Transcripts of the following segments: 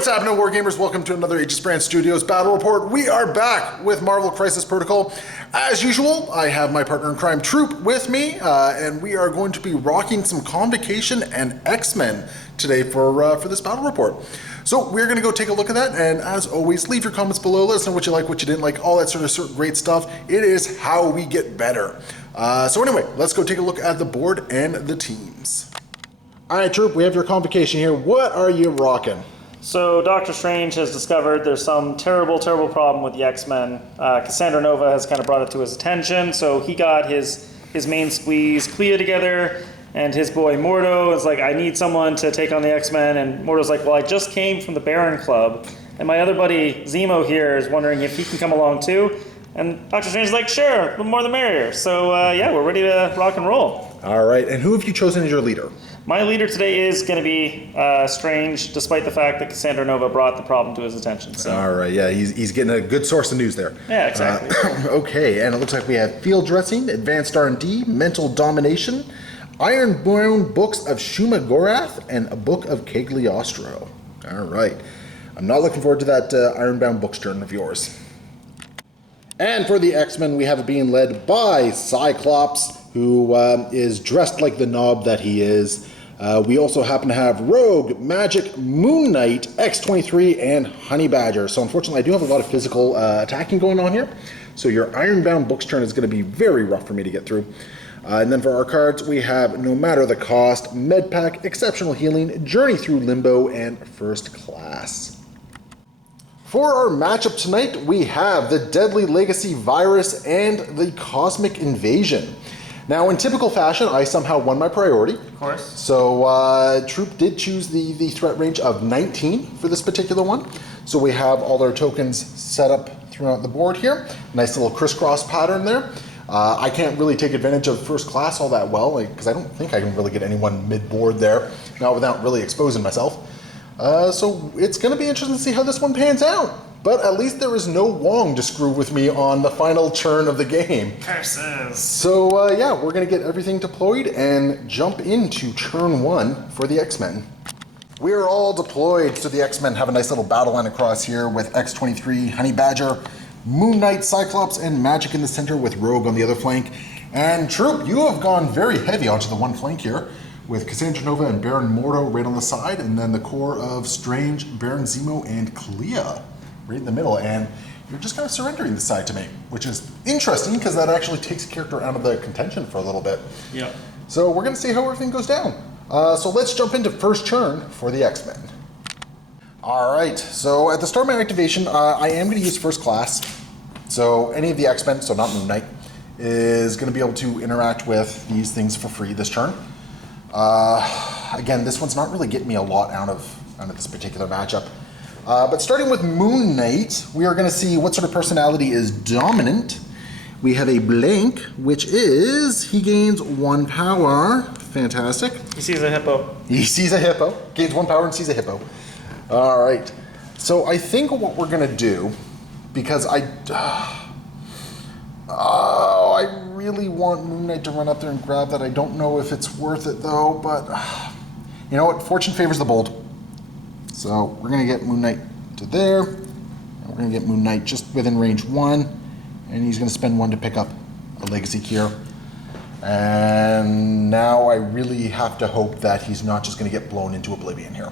What's happening, Wargamers? Welcome to another Aegis Brand Studios Battle Report. We are back with Marvel Crisis Protocol. As usual, I have my partner in crime, Troop, with me, and we are going to be rocking some Convocation and X-Men today for this Battle Report. So we're going to go take a look at that, and as always, leave your comments below. Let us know what you like, what you didn't like, all that sort of great stuff. It is how we get better. So anyway, let's go take a look at the board and the teams. All right, Troop, we have your Convocation here. What are you rocking? So Doctor Strange has discovered there's some terrible problem with the X-Men. Cassandra Nova has kind of brought it to his attention, so he got his main squeeze, Clea, together, and his boy Mordo is like, I need someone to take on the X-Men, and Mordo's like, well, I just came from the Baron Club, and my other buddy Zemo here is wondering if he can come along too, and Doctor Strange is like, sure, the more the merrier. So yeah, we're ready to rock and roll. All right, and who have you chosen as your leader? My leader today is going to be Strange, despite the fact that Cassandra Nova brought the problem to his attention. So. All right, yeah, he's getting a good source of news there. Yeah, exactly. Okay, and it looks like we have field dressing, advanced R&D, mental domination, iron-bound books of Shuma Gorath, and a book of Cagliostro. All right, I'm not looking forward to that iron-bound books turn of yours. And for the X-Men, we have it being led by Cyclops, who is dressed like the knob that he is. We also happen to have Rogue, Magic, Moon Knight, X-23, and Honey Badger. So unfortunately, I do have a lot of physical attacking going on here. So your Ironbound Books turn is going to be very rough for me to get through. And then for our cards, we have No Matter the Cost, Medpack, Exceptional Healing, Journey Through Limbo, and First Class. For our matchup tonight, we have the Deadly Legacy Virus and the Cosmic Invasion. Now, in typical fashion, I somehow won my priority. Of course. So, Troop did choose the threat range of 19 for this particular one. So we have all our tokens set up throughout the board here. Nice little crisscross pattern there. I can't really take advantage of First Class all that well, because I don't think I can really get anyone mid-board there, not without really exposing myself. So it's going to be interesting to see how this one pans out. But at least there is no Wong to screw with me on the final turn of the game. Curses. So yeah, we're going to get everything deployed and jump into turn one for the X-Men. We're all deployed, so the X-Men have a nice little battle line across here with X-23, Honey Badger, Moon Knight, Cyclops, and Magic in the center with Rogue on the other flank. And Troop, you have gone very heavy onto the one flank here, with Cassandra Nova and Baron Mordo right on the side, and then the core of Strange, Baron Zemo, and Clea right in the middle, and you're just kind of surrendering the side to me, which is interesting because that actually takes a character out of the contention for a little bit. Yeah. So we're going to see how everything goes down. So let's jump into first turn for the X-Men. All right, so at the start of my activation, I am going to use First Class. So any of the X-Men, so not Moon Knight, is going to be able to interact with these things for free this turn. Again, this one's not really getting me a lot out of this particular matchup. But starting with Moon Knight, we are going to see what sort of personality is dominant. We have a blank, which is, he gains 1 power. Fantastic. He sees a hippo. He sees a hippo. Gains 1 power and sees a hippo. All right. So I think what we're going to do, because I really want Moon Knight to run up there and grab that. I don't know if it's worth it, though, but you know what? Fortune favors the bold. So we're going to get Moon Knight to there, and we're going to get Moon Knight just within range 1, and he's going to spend 1 to pick up a Legacy here. And now I really have to hope that he's not just going to get blown into oblivion here.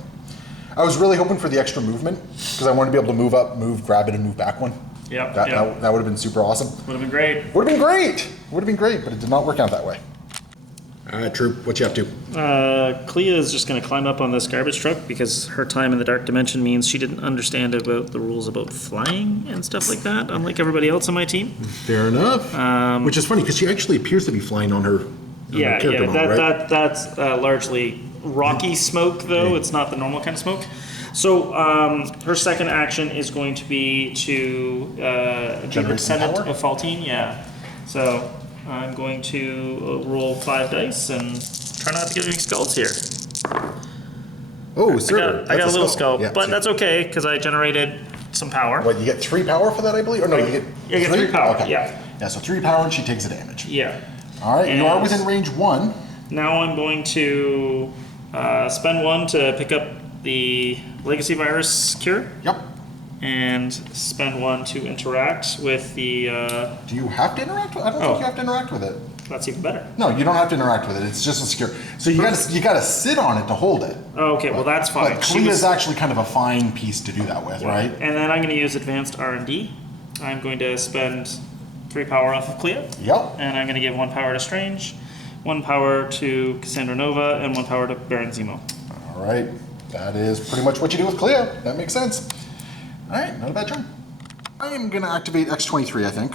I was really hoping for the extra movement, because I wanted to be able to move up, move, grab it, and move back 1. Yeah. That would have been super awesome. Would have been great. Would have been great. Would have been great, but it did not work out that way. All right, Troop, what you up to? Clea is just going to climb up on this garbage truck because her time in the Dark Dimension means she didn't understand about the rules about flying and stuff like that, unlike everybody else on my team. Fair enough. Which is funny because she actually appears to be flying on her. Character model, right? That's largely rocky smoke, though. It's not the normal kind of smoke. So her second action is going to be to be the descendant of Faltine. Yeah. So I'm going to roll 5 dice and try not to get any skulls here. Oh, sir. I got a little skull, yeah, but that's okay because I generated some power. What, you get 3 power for that, I believe? Or no, you get 3 power, okay. Yeah. Yeah, so 3 power and she takes a damage. Yeah. All right, and you are within range 1. Now I'm going to spend 1 to pick up the Legacy Virus Cure Yep. and spend 1 to interact with the. Do you have to interact with it? I don't think you have to interact with it. That's even better. No, you don't have to interact with it. It's just a secure. So you gotta sit on it to hold it. Oh, okay, well that's fine. But Clea is actually kind of a fine piece to do that with, right? And then I'm going to use advanced R&D. I'm going to spend 3 power off of Clea. Yep. And I'm going to give 1 power to Strange, 1 power to Cassandra Nova, and 1 power to Baron Zemo. All right. That is pretty much what you do with Clea. That makes sense. All right, not a bad turn. I am going to activate X-23, I think.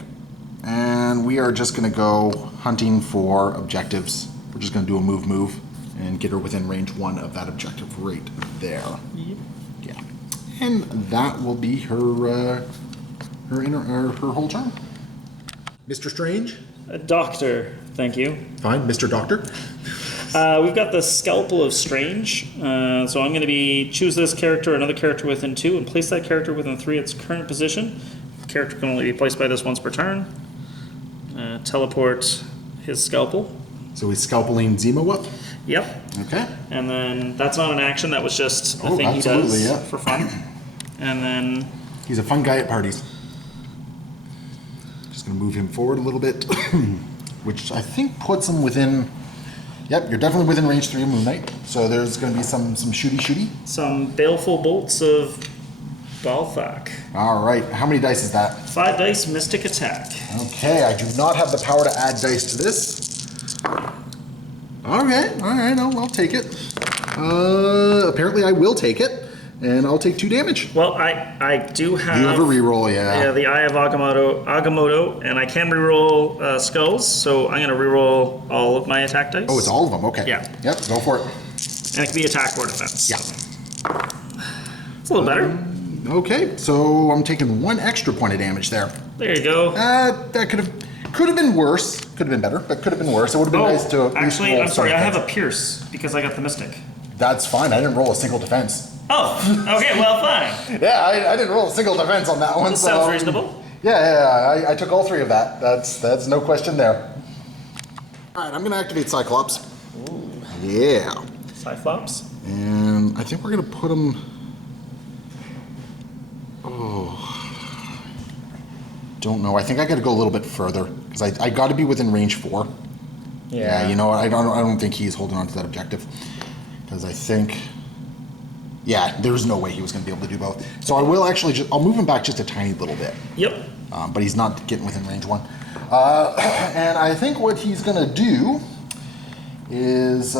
And we are just going to go hunting for objectives. We're just going to do a move and get her within range 1 of that objective right there. Yep. Yeah. And that will be her her whole turn. Mr. Strange? A doctor, thank you. Fine, Mr. Doctor. We've got the Scalpel of Strange. So I'm going to choose this character, another character within 2, and place that character within 3 its current position. The character can only be placed by this once per turn. Teleport his Scalpel. So he's scalpeling Zemo up? Yep. Okay. And then that's not an action, that was just a Oh, thing he does absolutely, yeah. for fun. And then He's a fun guy at parties. Just going to move him forward a little bit, which I think puts him within... Yep, you're definitely within range 3 of Moon Knight. So there's going to be some shooty. some Baleful Bolts of Balthak. All right, how many dice is that? 5 dice, Mystic Attack. Okay, I do not have the power to add dice to this. All right, I'll take it. Apparently I will take it, and I'll take 2 damage. Well, I do have... You have a reroll, Yeah, the Eye of Agamotto, and I can reroll skulls, so I'm going to reroll all of my attack dice. Oh, it's all of them, okay. Yeah. Yep, go for it. And it can be attack or defense. Yeah. It's a little better. Okay, so I'm taking 1 extra point of damage there. There you go. That could have been worse. Could have been better, but could have been worse. It would have been nice to at least actually, roll I'm some sorry, I have defense. a Pierce, because I got the Mystic. That's fine. I didn't roll a single defense. Oh, okay, well, fine. Yeah, I didn't roll a single defense on that one. That so, sounds reasonable. Yeah, I took all 3 of that. That's no question there. All right, I'm going to activate Cyclops. Ooh. Yeah. Cyclops. And I think we're going to put him... Don't know. I think I got to go a little bit further because I got to be within range 4. Yeah. You know what? I don't think he's holding on to that objective because I think, yeah, there's no way he was going to be able to do both. So I will actually I'll move him back just a tiny little bit. Yep. But he's not getting within range 1. And I think what he's going to do is,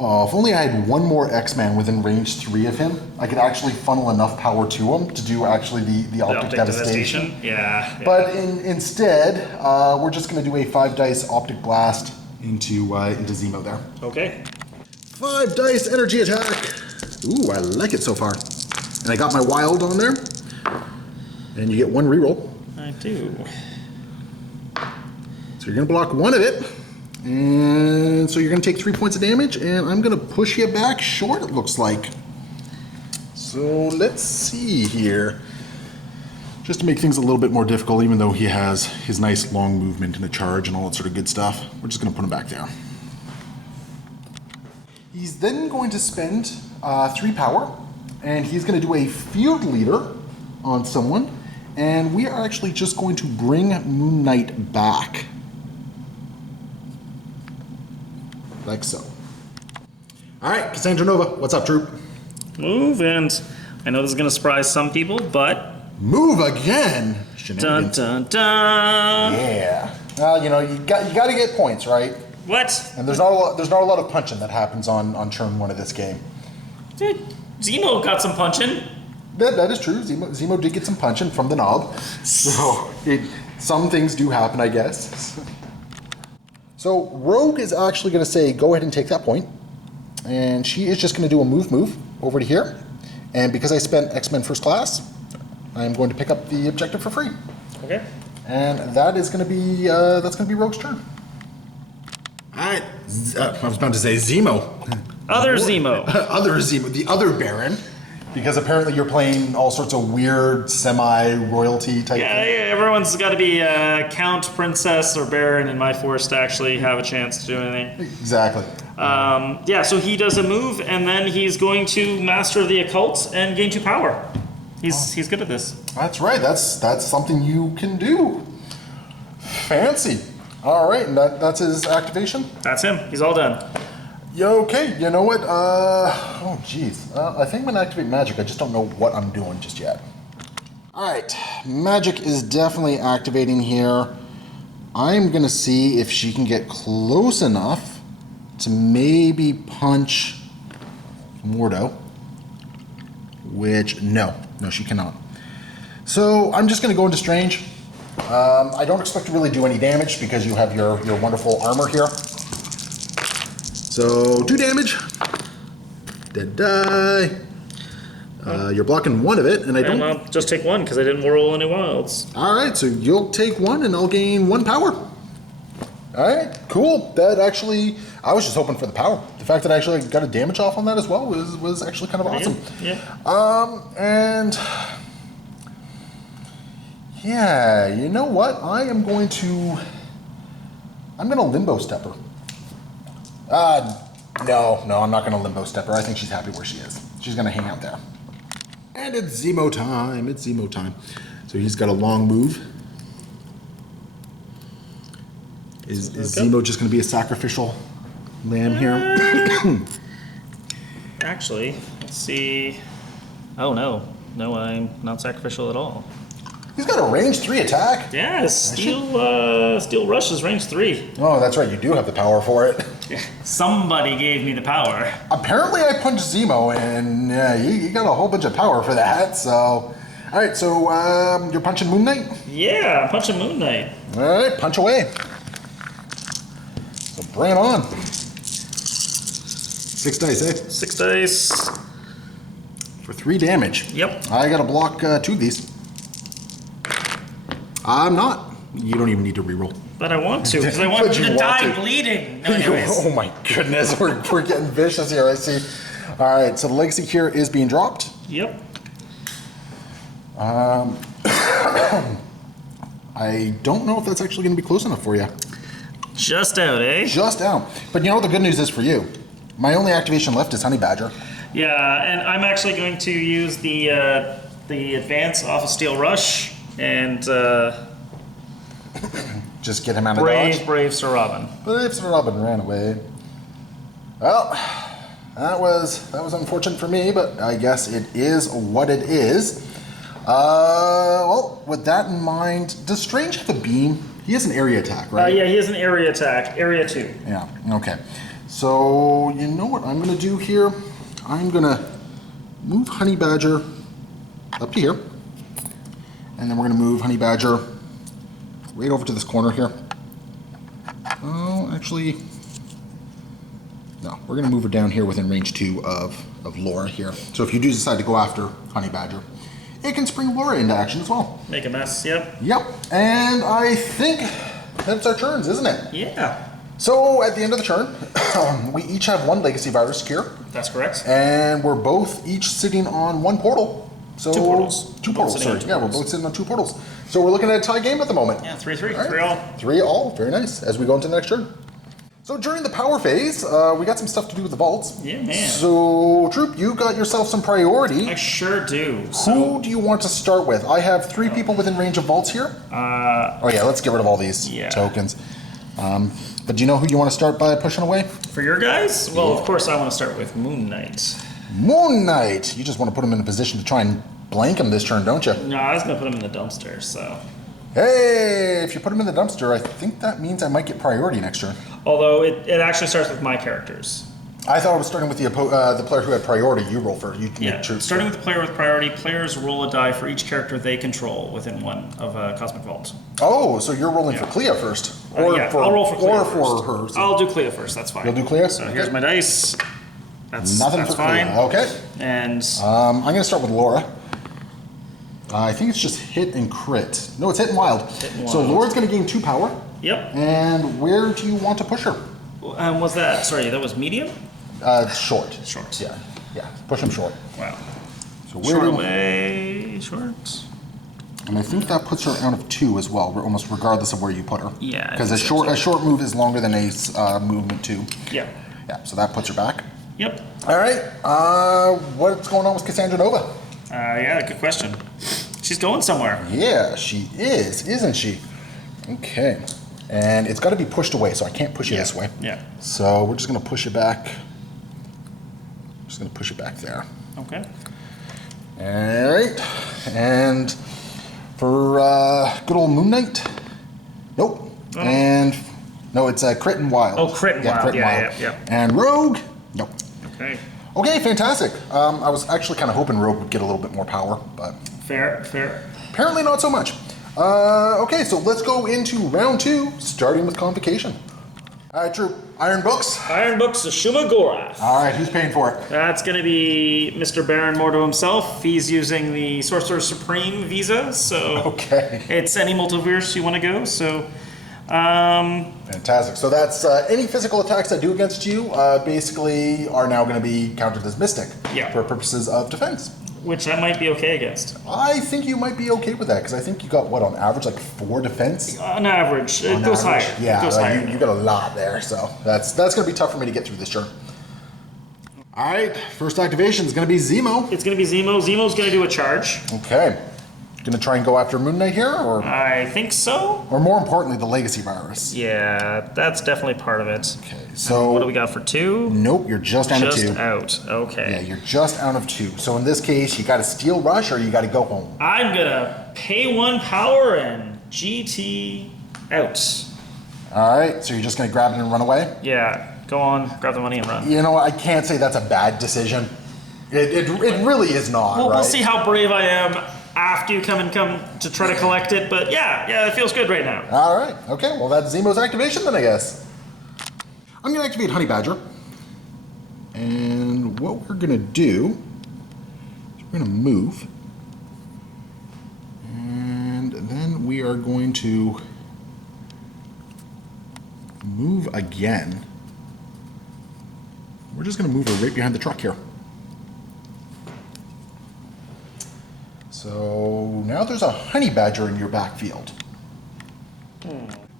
if only I had 1 more X-Man within range 3 of him, I could actually funnel enough power to him to do actually the optic devastation. Yeah. But instead, we're just going to do a 5 dice optic blast into Zemo there. Okay. 5 dice energy attack. Ooh, I like it so far. And I got my wild on there. And you get 1 reroll. I do. So you're going to block 1 of it. And so you're going to take 3 points of damage, and I'm going to push you back short, it looks like. So let's see here. Just to make things a little bit more difficult, even though he has his nice long movement and a charge and all that sort of good stuff, we're just going to put him back down. He's then going to spend 3 power, and he's going to do a field leader on someone, and we are actually just going to bring Moon Knight back. Like so. All right, Cassandra Nova, what's up, troop? Move, and I know this is going to surprise some people, but... Move again? Dun, Shenanigans. dun, dun. Yeah. Well, you know, you got to get points, right? What? And there's not a lot of punching that happens on turn 1 of this game. Dude, Zemo got some punching. That is true. Zemo did get some punching from the knob. So some things do happen, I guess. So Rogue is actually going to say, go ahead and take that point. And she is just going to do a move over to here. And because I spent X-Men First Class, I'm going to pick up the objective for free. Okay. And that is going to be Rogue's turn. All right. I was about to say Zemo. Other Zemo. Other Zemo, the other Baron. because apparently you're playing all sorts of weird semi-royalty type Yeah, thing. everyone's got to be count, princess, or baron in my force to actually have a chance to do anything. Exactly. Yeah, so he does a move, and then he's going to master the occult and gain 2 power. He's good at this. That's right. That's something you can do. Fancy. All right, and that's his activation? That's him. He's all done. Okay, you know what? Oh, geez. I think I'm going to activate magic. I just don't know what I'm doing just yet. All right, magic is definitely activating here. I'm going to see if she can get close enough to maybe punch Mordo, which, no, she cannot. So I'm just going to go into Strange. I don't expect to really do any damage because you have your wonderful armor here. So 2 damage. Dead die. You're blocking 1 of it, and I don't. And I'll just take 1 because I didn't roll any wilds. All right, so you'll take 1, and I'll gain 1 power. All right, cool. That actually, I was just hoping for the power. The fact that I actually got a damage off on that as well was actually kind of awesome. Yeah. And yeah, you know what? I'm gonna limbo step her. No, I'm not gonna limbo step her. I think she's happy where she is. She's gonna hang out there. And it's Zemo time. So he's got a long move. Is Zemo just gonna be a sacrificial lamb here? Actually, let's see. Oh no, I'm not sacrificial at all. He's got a range 3 attack. Yeah, Steel Rush is range 3. Oh, that's right. You do have the power for it. Somebody gave me the power. Apparently, I punched Zemo, and yeah, you got a whole bunch of power for that. So, all right. So you're punching Moon Knight. Yeah, I'm punching Moon Knight. All right, punch away. So bring it on. 6 dice, eh? 6 dice. For 3 damage. Yep. I gotta block 2 of these. I'm not. You don't even need to reroll. But I want to, because I want But you you to want die to. bleeding. No, anyways. Oh my goodness, we're getting vicious here. I see. All right, so the legacy here is being dropped. Yep. I don't know if that's actually going to be close enough for you. Just out, eh? Just out. But you know what the good news is for you? My only activation left is Honey Badger. Yeah, and I'm actually going to use the advance off of Steel Rush and Just get him out of dodge. Brave Sir Robin. Brave Sir Robin ran away. Well, that was unfortunate for me, but I guess it is what it is. Well, with that in mind, does Strange have a beam? He has an area attack, right? Yeah, he has an area attack, area 2. Yeah, okay. So, you know what I'm going to do here? I'm going to move Honey Badger up to here. And then we're going to move Honey Badger right over to this corner here. Oh, actually, no. We're going to move her down here within range 2 of Laura here. So if you do decide to go after Honey Badger, it can spring Laura into action as well. Make a mess, yep. Yep. And I think that's our turns, isn't it? Yeah. So at the end of the turn, we each have 1 legacy virus secure. That's correct. And we're both each sitting on 1 portal. So 2 portals. 2 portals, sorry. Two Yeah, portals. we're both sitting on 2 portals. So we're looking at a tie game at the moment. Yeah, 3-3. All right. 3 all. 3 all. Very nice. As we go into the next turn. So during the power phase, we got some stuff to do with the vaults. Yeah, man. So, Troop, you got yourself some priority. I sure do. Who do you want to start with? I have 3 people within range of vaults here. Oh yeah, let's get rid of all these tokens. But do you know who you want to start by pushing away? For your guys? Well, of course I want to start with Moon Knight. Moon Knight! You just want to put him in a position to try and blank him this turn, don't you? No, I was going to put him in the dumpster, so... Hey, if you put him in the dumpster, I think that means I might get priority next turn. Although it actually starts with my characters. I thought it was starting with the player who had priority. You roll first. You Yeah, starting with the player with priority, players roll a die for each character they control within 1 of a Cosmic Vault. Oh, so you're rolling for Clea first. Yeah, I'll roll for Clea Or first. for her. So. I'll do Clea first, that's fine. You'll do Clea? So here's my dice. That's Nothing that's for fine. Clea. Okay. And I'm going to start with Laura. I think it's just hit and crit. No, it's hit and wild. So Laura's going to gain 2 power. Yep. And where do you want to push her? Was that, sorry, that was medium? Short. Short. Yeah. Push him short. Wow. So Short away, short. And I think that puts her out of 2 as well, almost regardless of where you put her. Yeah. Because a short move is longer than a movement 2. Yeah. Yeah, so that puts her back. Yep. All right. What's going on with Cassandra Nova? Yeah, good question. She's going somewhere. Yeah, she is, isn't she? Okay. And it's got to be pushed away, so I can't push it this way. Yeah. So we're just going to push it back. Just going to push it back there. Okay. All right. And for good old Moon Knight? Nope. Oh. And no, it's Crit and Wild. Oh, Crit and Wild. Crit and Wild. Yeah. And Rogue? Nope. Okay. Okay, fantastic. I was actually kind of hoping Rogue would get a little bit more power, but Fair. apparently not so much. Okay, so let's go into round 2, starting with Convocation. All right, Drew. Iron Books. Iron Books of Shumagorath. All right, who's paying for it? That's going to be Mr. Baron Mordo himself. He's using the Sorcerer Supreme visa, so Okay. it's any multiverse you want to go. So, Fantastic. So that's any physical attacks that do against you basically are now going to be counted as Mystic for purposes of defense. which I might be okay against. I think you might be okay with that because I think you got what on average like 4 defense. On average, it On goes average. higher. Yeah, it goes like higher. you got a lot there, so that's going to be tough for me to get through this turn. All right, first activation is going to be Zemo. It's going to be Zemo. Zemo's going to do a charge. Okay, going to try and go after Moon Knight here, I think so. or more importantly, the Legacy Virus. Yeah, that's definitely part of it. Okay, What do so we got for 2? nope, you're just down to 2. Just out. Okay. Yeah, you're just out of 2. So in this case, you got to Steel Rush or you got to go home. I'm gonna pay 1 power and GT out. All right, so you're just going to grab it and run away? Yeah, go on, grab the money and run. You know, I can't say that's a bad decision. It really is not, Well, right? we'll see how brave I am after you come to try to collect it, but yeah, it feels good right now. All right, okay, well that's Zemo's activation then, I guess. I'm going to activate Honey Badger. And what we're going to do is we're going to move. And then we are going to move again. We're just going to move her right behind the truck here. So now there's a Honey Badger in your backfield.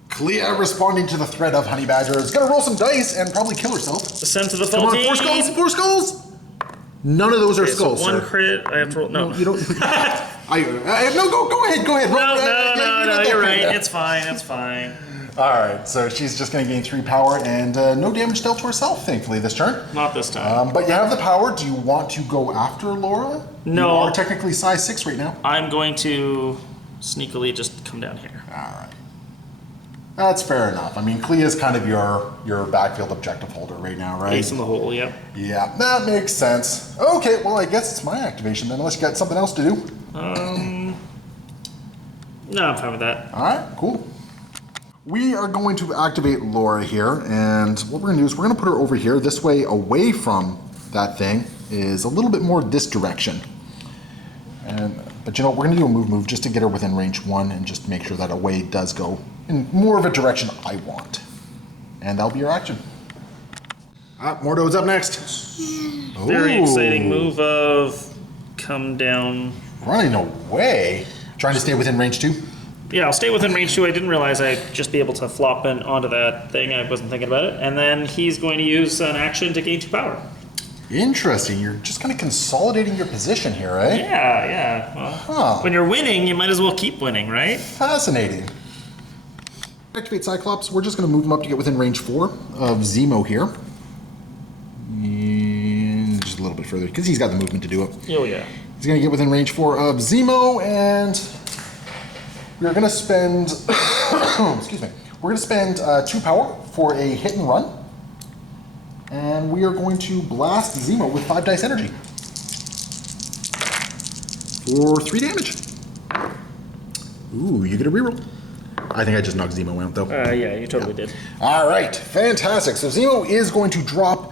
Clea, responding to the threat of Honey Badger, is going to roll some dice and probably kill herself. The sense of the Come on, faulty. 4 skulls, 4 skulls! None of those are Okay, so skulls, 1 sir. crit, I have to roll. No, You don't. no, go ahead. No, Roll, you're right. It's fine. All right, so she's just going to gain 3 power and no damage dealt to herself, thankfully, this turn. Not this time. But you have the power. Do you want to go after Laura? No. You are technically size 6 right now. I'm going to sneakily just come down here. All right. That's fair enough. I mean, Clea is kind of your backfield objective holder right now, right? Ace in the hole, yep. Yeah, that makes sense. Okay, well, I guess it's my activation then, unless you got something else to do. No, I'm fine with that. All right, cool. We are going to activate Laura here, and what we're going to do is we're going to put her over here. This way, away from that thing is a little bit more this direction. But you know, we're going to do a move just to get her within range 1 and just make sure that away does go in more of a direction I want. And that'll be your action. Mordo's up next. Very Ooh. exciting move of come down. Running away. Trying to stay within range 2. Yeah, I'll stay within range 2. I didn't realize I'd just be able to flop in onto that thing. I wasn't thinking about it. And then he's going to use an action to gain 2 power. Interesting. You're just kind of consolidating your position here, eh? Yeah. Well, when you're winning, you might as well keep winning, right? Fascinating. Activate Cyclops. We're just going to move him up to get within range 4 of Zemo here. And just a little bit further, because he's got the movement to do it. Oh, yeah. He's going to get within range 4 of Zemo, and we're going to spend... excuse me. We're going to spend 2 power for a hit and run. And we are going to blast Zemo with 5 dice energy. For 3 damage. Ooh, you get a reroll. I think I just knocked Zemo out, though. Yeah, you totally did. All right, fantastic. So Zemo is going to drop...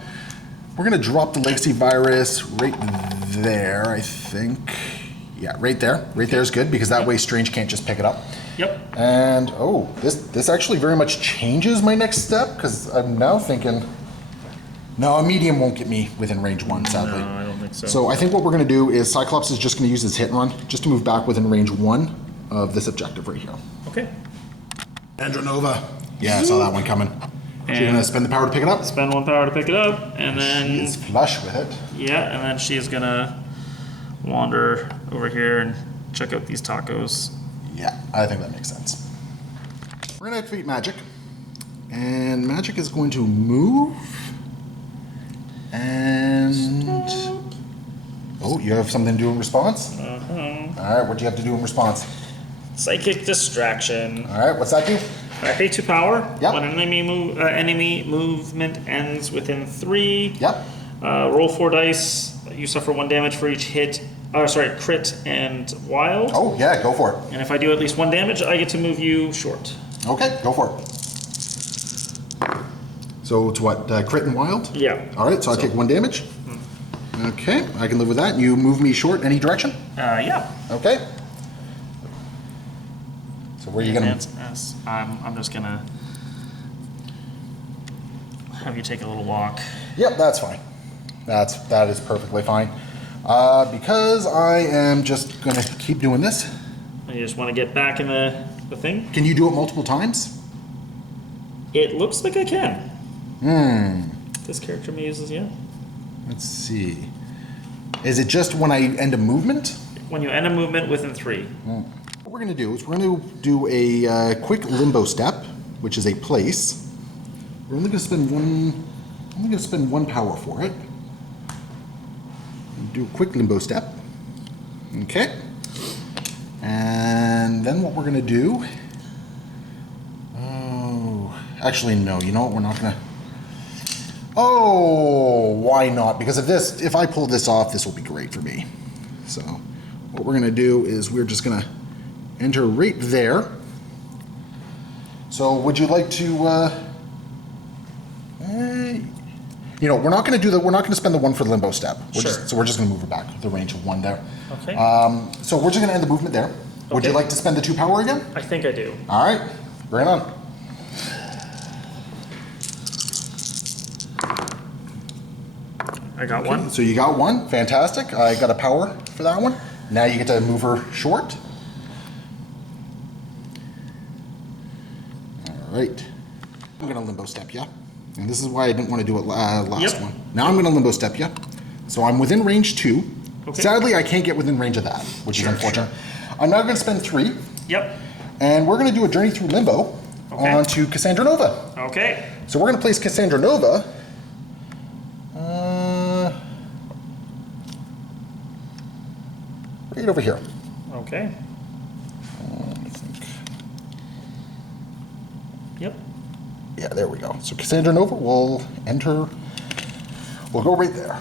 We're going to drop the Legacy Virus right there, I think. Yeah, right there. Right there is good, because that way Strange can't just pick it up. Yep. And, oh, this actually very much changes my next step, because I'm now thinking... No, a medium won't get me within range 1, sadly. No, I don't think think so. So I think what we're going to do is Cyclops is just going to use his hit and run just to move back within range 1 of this objective right here. Okay. Andronova. Yeah, I saw that one coming. She's going to spend the power to pick it up. Spend 1 power to pick it up, and then... She is flush with it. Yeah, and then she's going to wander over here and check out these tacos. Yeah, I think that makes sense. We're going to activate Magic. And Magic is going to move. And... Oh, you have something to do in response? Uh-huh. Alright, what do you have to do in response? Psychic Distraction. Alright, what's that do? Pay 2 power. Yep. When an enemy movement ends within 3. Yep. Roll 4 dice. You suffer 1 damage for each hit. Crit and wild. Oh, yeah, go for it. And if I do at least 1 damage, I get to move you short. Okay, go for it. So it's what, crit and wild? Yeah. Alright, so I take 1 damage. Okay, I can live with that. You move me short any direction? Yeah. Okay. So where are you gonna... I'm just gonna have you take a little walk. Yep, that's fine. That is perfectly fine. Because I am just gonna keep doing this. And you just want to get back in the thing? Can you do it multiple times? It looks like I can. This character may uses, yeah. Let's see. Is it just when I end a movement? When you end a movement within 3. What we're going to do is we're going to do a quick limbo step, which is a place. We're only going to spend one power for it. Do a quick limbo step. Okay. And then what we're going to do... Oh, actually no. You know what? We're not going to... Oh, why not? Because if I pull this off, this will be great for me. So what we're going to do is we're just going to enter right there. So would you like to, you know, we're not going to do that. We're not going to spend the 1 for the limbo step. So we're just going to move it back to the range of 1 there. Okay. So we're just going to end the movement there. Would you like to spend the 2 power again? I think I do. All right, bring it on. I got 1. So you got 1, fantastic. I got a power for that one. Now you get to move her short. All right. I'm gonna limbo step you. And this is why I didn't want to do it last one. Now I'm gonna limbo step you. So I'm within range 2. Okay. Sadly, I can't get within range of that, which is unfortunate. I'm now gonna spend 3. Yep. And we're gonna do a journey through limbo onto Cassandra Nova. Okay. So we're gonna place Cassandra Nova right over here. Okay. Yep. Yeah, there we go. So Cassandra Nova will enter. We'll go right there.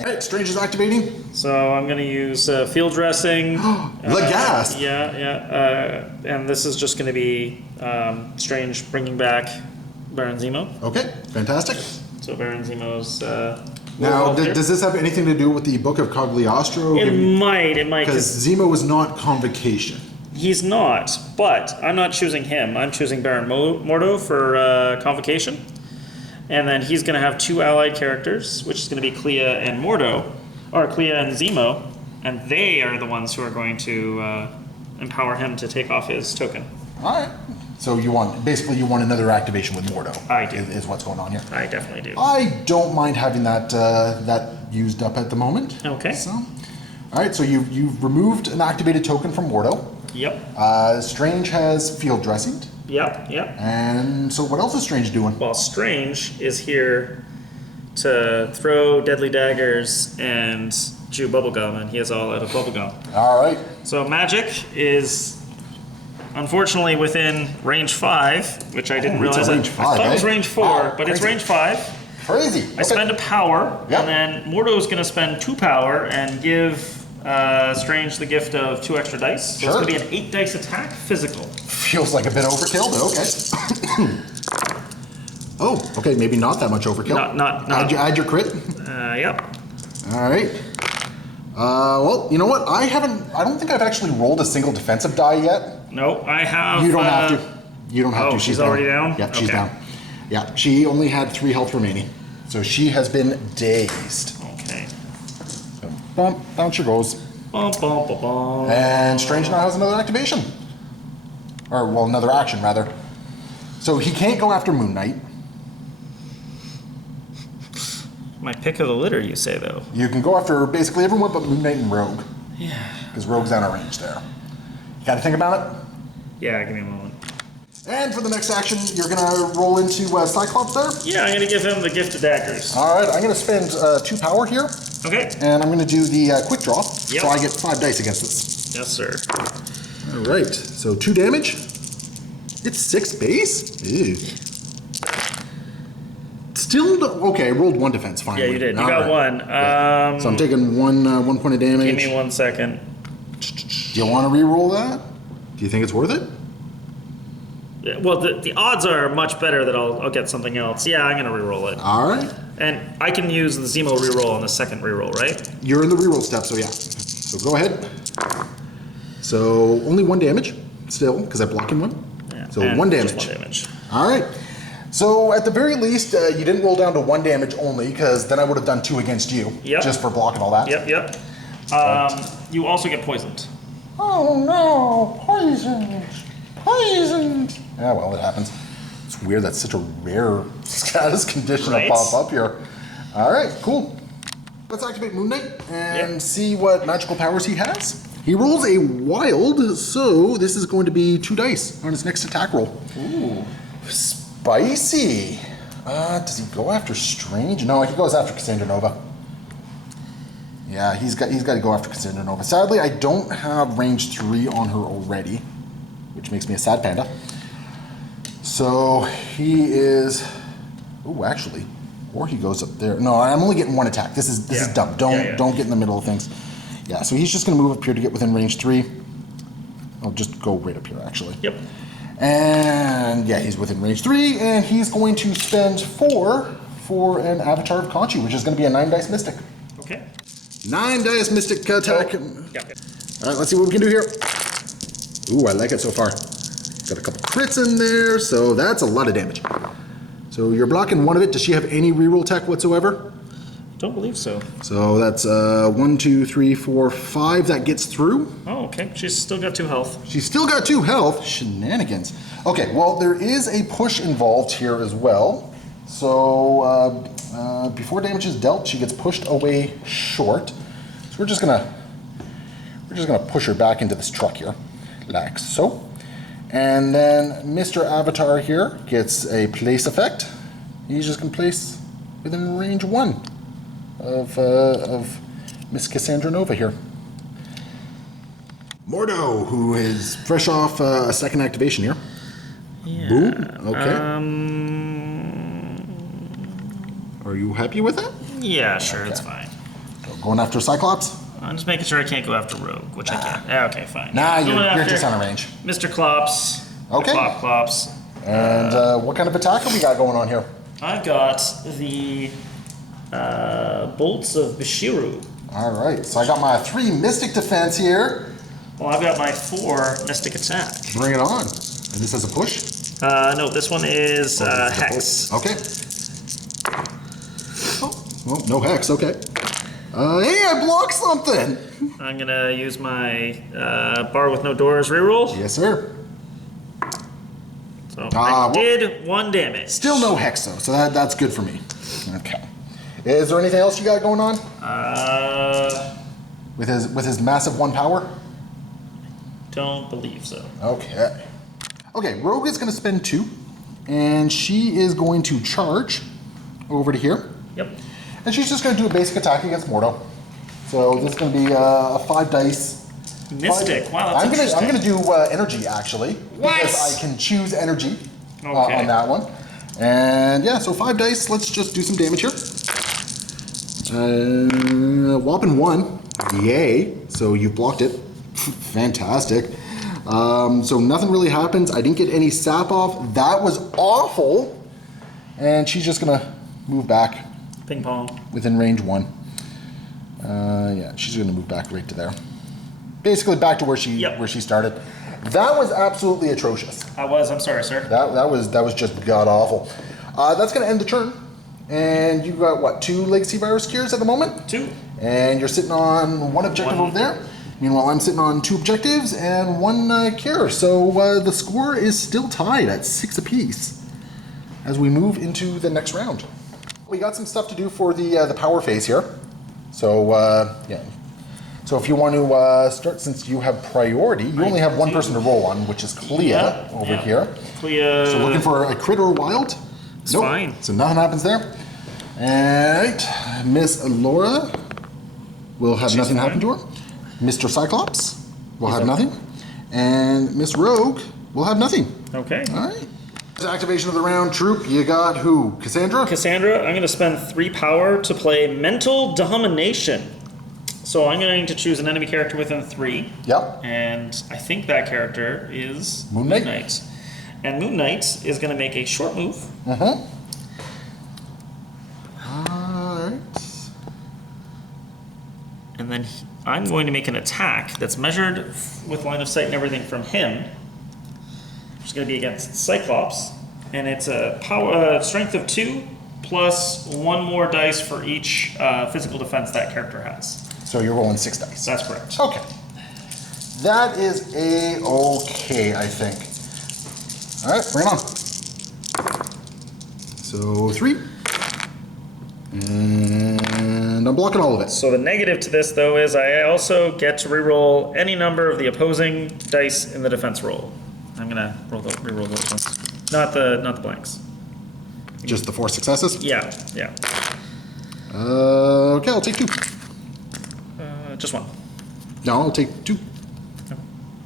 All right, Strange is activating. So I'm going to use field dressing. The gas. Yeah. And this is just going to be Strange bringing back Baron Zemo. Okay, fantastic. So Baron Zemo's. Now, does this have anything to do with the Book of Cagliostro? It might. Because Zemo is not Convocation. He's not, but I'm not choosing him. I'm choosing Baron Mordo for Convocation. And then he's going to have 2 allied characters, which is going to be Clea and Mordo, or Clea and Zemo, and they are the ones who are going to empower him to take off his token. All right. So you want another activation with Mordo. I do. Is what's going on here. I definitely do. I don't mind having that used up at the moment. Okay. So, all right. So you've removed an activated token from Mordo. Yep. Strange has field dressing. Yep. And so what else is Strange doing? Well, Strange is here to throw deadly daggers and chew bubblegum, and he is all out of bubblegum. All right. So magic is unfortunately within range 5, which I didn't realize. Range 5, I thought it was range 4, wow, but crazy. it's range 5. Crazy. I spend a power, Yep. and then Mordo is going to spend 2 power and give Strange the gift of 2 extra dice. So it's going to be an 8 dice attack, physical. Feels like a bit overkill, but okay. Oh, okay, maybe not that much overkill. Not. Add your crit. Yep. All right. Well, you know what? I don't think I've actually rolled a single defensive die yet. No, I have. You don't have to. You don't have to. She's already down? Yep, she's Okay. down. Yeah, she only had 3 health remaining. So she has been dazed. Okay. bump, down she goes. Bum, bum, bum, bum. And Strange now has another activation. Or, well, another action, rather. So he can't go after Moon Knight. My pick of the litter, you say, though. You can go after basically everyone but Moon Knight and Rogue. Yeah. Because Rogue's out of range there. You gotta think about it? Yeah, give me a moment. And for the next action, you're gonna roll into Cyclops there? Yeah, I'm gonna give him the gift of daggers. Alright, I'm gonna spend 2 power here. Okay. And I'm gonna do the quick draw. Yep. So I get 5 dice against this. Yes, sir. Alright, so 2 damage. It's 6 base? Ew. Still, okay, I rolled 1 defense finally. Yeah, you did. You All got right. one. Yeah. So I'm taking 1 point of damage. Give me 1 second. Do you want to re-roll that? Do you think it's worth it? Yeah, well, the odds are much better that I'll get something else. Yeah, I'm gonna re-roll it. All right. And I can use the Zemo re-roll on the second re-roll, right? You're in the re-roll step, so yeah. So go ahead. So only 1 damage, still, because I'm blocking 1. Yeah. So and 1 damage. Just 1 damage. All right. So at the very least, you didn't roll down to 1 damage only, because then I would have done 2 against you. Yep. Just for blocking all that. Yep. You also get poisoned. Oh no, poisoned. Poisoned. Yeah, well, it happens. It's weird that's such a rare status condition Right? to pop up here. All right, cool. Let's activate Moon Knight and see what magical powers he has. He rolls a wild, so this is going to be 2 dice on his next attack roll. Ooh. Spicy. Does he go after Strange? No, he goes after Cassandra Nova. Yeah, he's got to go after Cassandra Nova. Sadly, I don't have range 3 on her already, which makes me a sad panda. So he is. Oh, actually, or he goes up there. No, I'm only getting 1 attack. This is dumb. Don't get in the middle of things. Yeah, so he's just going to move up here to get within range 3. I'll just go right up here, actually. Yep. And yeah, he's within range 3, and he's going to spend 4 for an Avatar of Conchu, which is going to be a 9 dice Mystic. Okay. 9 dice Mystic attack. Yeah. All right, let's see what we can do here. Ooh, I like it so far. Got a couple crits in there, so that's a lot of damage. So you're blocking 1 of it. Does she have any reroll tech whatsoever? Don't believe so. So that's 1, 2, 3, 4, 5 that gets through. Oh, okay. She's still got 2 health. She's still got 2 health. Shenanigans. Okay, well, there is a push involved here as well. So before damage is dealt, she gets pushed away short. So we're just gonna push her back into this truck here, like so. And then Mr. Avatar here gets a place effect. He's just gonna place within range 1 of Miss Cassandra Nova here. Mordo, who is fresh off a second activation here. Yeah. Boom. Okay. Are you happy with that? Yeah, sure. It's fine. Going after Cyclops? I'm just making sure I can't go after Rogue, which I can't. Yeah, okay, fine. Nah, Going you're after just on a range. Mr. Klops. Okay. Klops. And what kind of attack have we got going on here? I've got the bolts of Bishiru. All right, so I got my 3 Mystic Defense here. Well, I've got my 4 Mystic Attack. Bring it on. And this has a push? No, this one is Hex. Okay. Oh, well, no Hex, okay. Hey, I blocked something! I'm gonna use my Bar with No Doors reroll. Yes, sir. So I did 1 damage. Still no Hex, though, so that's good for me. Okay. Is there anything else you got going on? With his massive 1 power? Don't believe so. Okay. Okay, Rogue is going to spend 2, and she is going to charge over to here. Yep. And she's just going to do a basic attack against Mordo. So this is going to be a 5 dice. Mystic. Wow, that's interesting. I'm going to do energy, actually. Because I can choose energy on that one. And yeah, so 5 dice. Let's just do some damage here. Whopping 1. Yay. So you blocked it. Fantastic. So nothing really happens. I didn't get any sap off. That was awful. And she's just going to move back. Ping pong. Within range 1. Yeah, she's going to move back right to there. Basically back to where she started. That was absolutely atrocious. I'm sorry, sir. That was just god awful. That's going to end the turn. And you got what, 2 Legacy Virus Cures at the moment? 2. And you're sitting on one objective over there. Meanwhile, I'm sitting on 2 objectives and 1 cure. So the score is still tied at 6 apiece as we move into the next round. We got some stuff to do for the power phase here. So yeah. So if you want to start, since you have priority, you only have 1 person to roll on, which is Clea over here. Clea. So looking for a crit or wild? It's fine. So nothing happens there. Alright, Miss Laura will have nothing happen to her. Mr. Cyclops will have nothing. And Miss Rogue will have nothing. Okay. Alright. Activation of the round, troop. You got who? Cassandra? Cassandra, I'm going to spend 3 power to play Mental Domination. So I'm going to choose an enemy character within 3. Yep. And I think that character is Moon Knight. And Moon Knight is going to make a short move. Alright. And then I'm going to make an attack that's measured with line of sight and everything from him. Which is going to be against Cyclops. And it's a power strength of 2 plus 1 more dice for each physical defense that character has. So you're rolling 6 dice. That's correct. Okay. That is a-okay, I think. Alright, bring it on. So 3. And I'm blocking all of it. So the negative to this, though, is I also get to reroll any number of the opposing dice in the defense roll. I'm gonna reroll those ones, not the blanks. Just the 4 successes? Yeah, yeah. Okay, I'll take 2. Just 1. No, I'll take 2.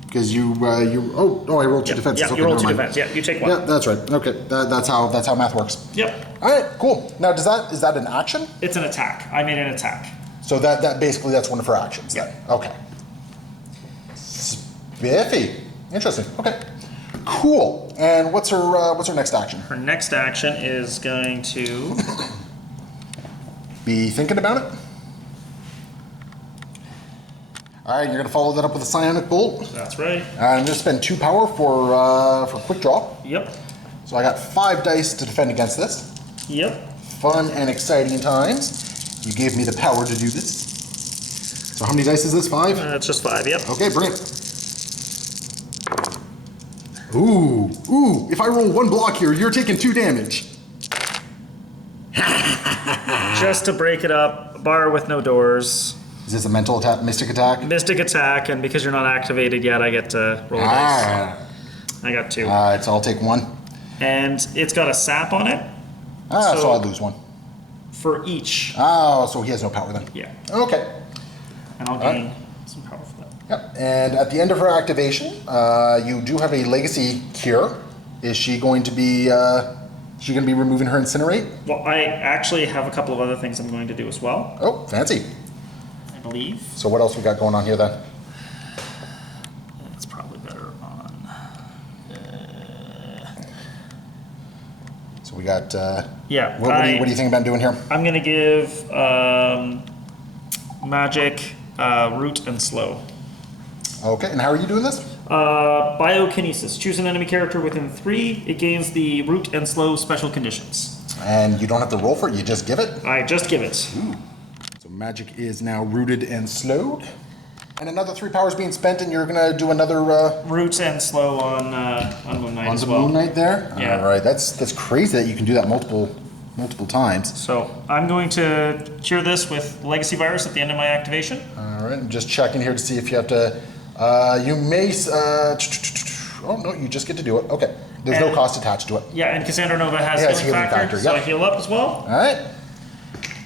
Because you I rolled 2 defenses. Yeah, Okay, you roll 2 never mind. defense. Yeah, you take 1. Yeah, that's right. Okay, that's how math works. Yep. All right, cool. Now, is that an action? It's an attack. I made an attack. So that basically that's one of her actions. Yeah. Then. Okay. Spiffy. Interesting. Okay. Cool. And what's her next action? Her next action is going to Be thinking about it. All right, you're gonna follow that up with a Cyanide Bolt. That's right. I'm gonna spend 2 power for quick draw. Yep. So I got 5 dice to defend against this. Yep. Fun and exciting times. You gave me the power to do this. So how many dice is this? 5? It's just 5. Yep. Okay, bring it. Ooh. If I roll 1 block here, you're taking 2 damage. Just to break it up, a bar with no doors. Is this a mental attack, mystic attack? Mystic attack, and because you're not activated yet, I get to roll a dice. I got 2. All right, so I'll take 1. And it's got a sap on it. So I'll lose 1. For each. Oh, so he has no power then. Yeah. Okay. And I'll gain some power for that. Yep. And at the end of her activation, you do have a legacy cure. Is she going to be? Removing her incinerate? Well, I actually have a couple of other things I'm going to do as well, Oh, fancy. I believe. So what else we got going on here then? It's probably better on. So we got. Yeah. What do you think about doing here? I'm going to give magic, root, and slow. Okay. And how are you doing this? Biokinesis. Choose an enemy character within 3. It gains the root and slow special conditions. And you don't have to roll for it. You just give it. I just give it. Ooh. So magic is now rooted and slowed. And another 3 powers being spent, and you're gonna do another Root and slow on Moon Knight on as the well. Moon Knight there. Yeah. All right. That's crazy that you can do that multiple times. So I'm going to cure this with Legacy Virus at the end of my activation. All right. I'm just checking here to see if you have to. You may. Oh no, you just get to do it. Okay. There's no cost attached to it. Yeah, and Cassandra Nova has Yeah, it's healing healing factor, factor, so I yep. heal up as well. All right.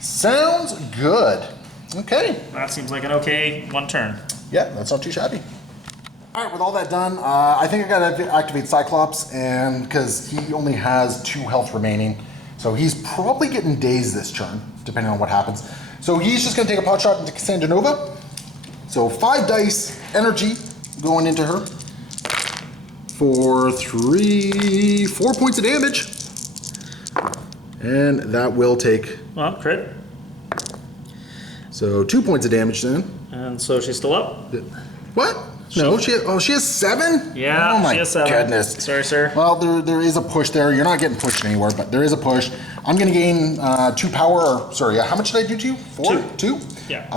Sounds good. Okay. That seems like an okay 1 turn. Yeah, that's not too shabby. All right, with all that done, I think I gotta activate Cyclops, and because he only has 2 health remaining, so he's probably getting dazed this turn, depending on what happens. So he's just gonna take a pot shot into Cassandra Nova. So 5 dice energy going into her for 4 points of damage, and that will take Well, crit. so 2 points of damage then. And so she's still up. What? No, she has 7? Yeah, oh my she has 7. goodness. Sorry, sir. Well, there is a push there. You're not getting pushed anywhere, but there is a push. I'm going to gain 2 power. Or, sorry, how much did I do to you? 4? 2? Yeah.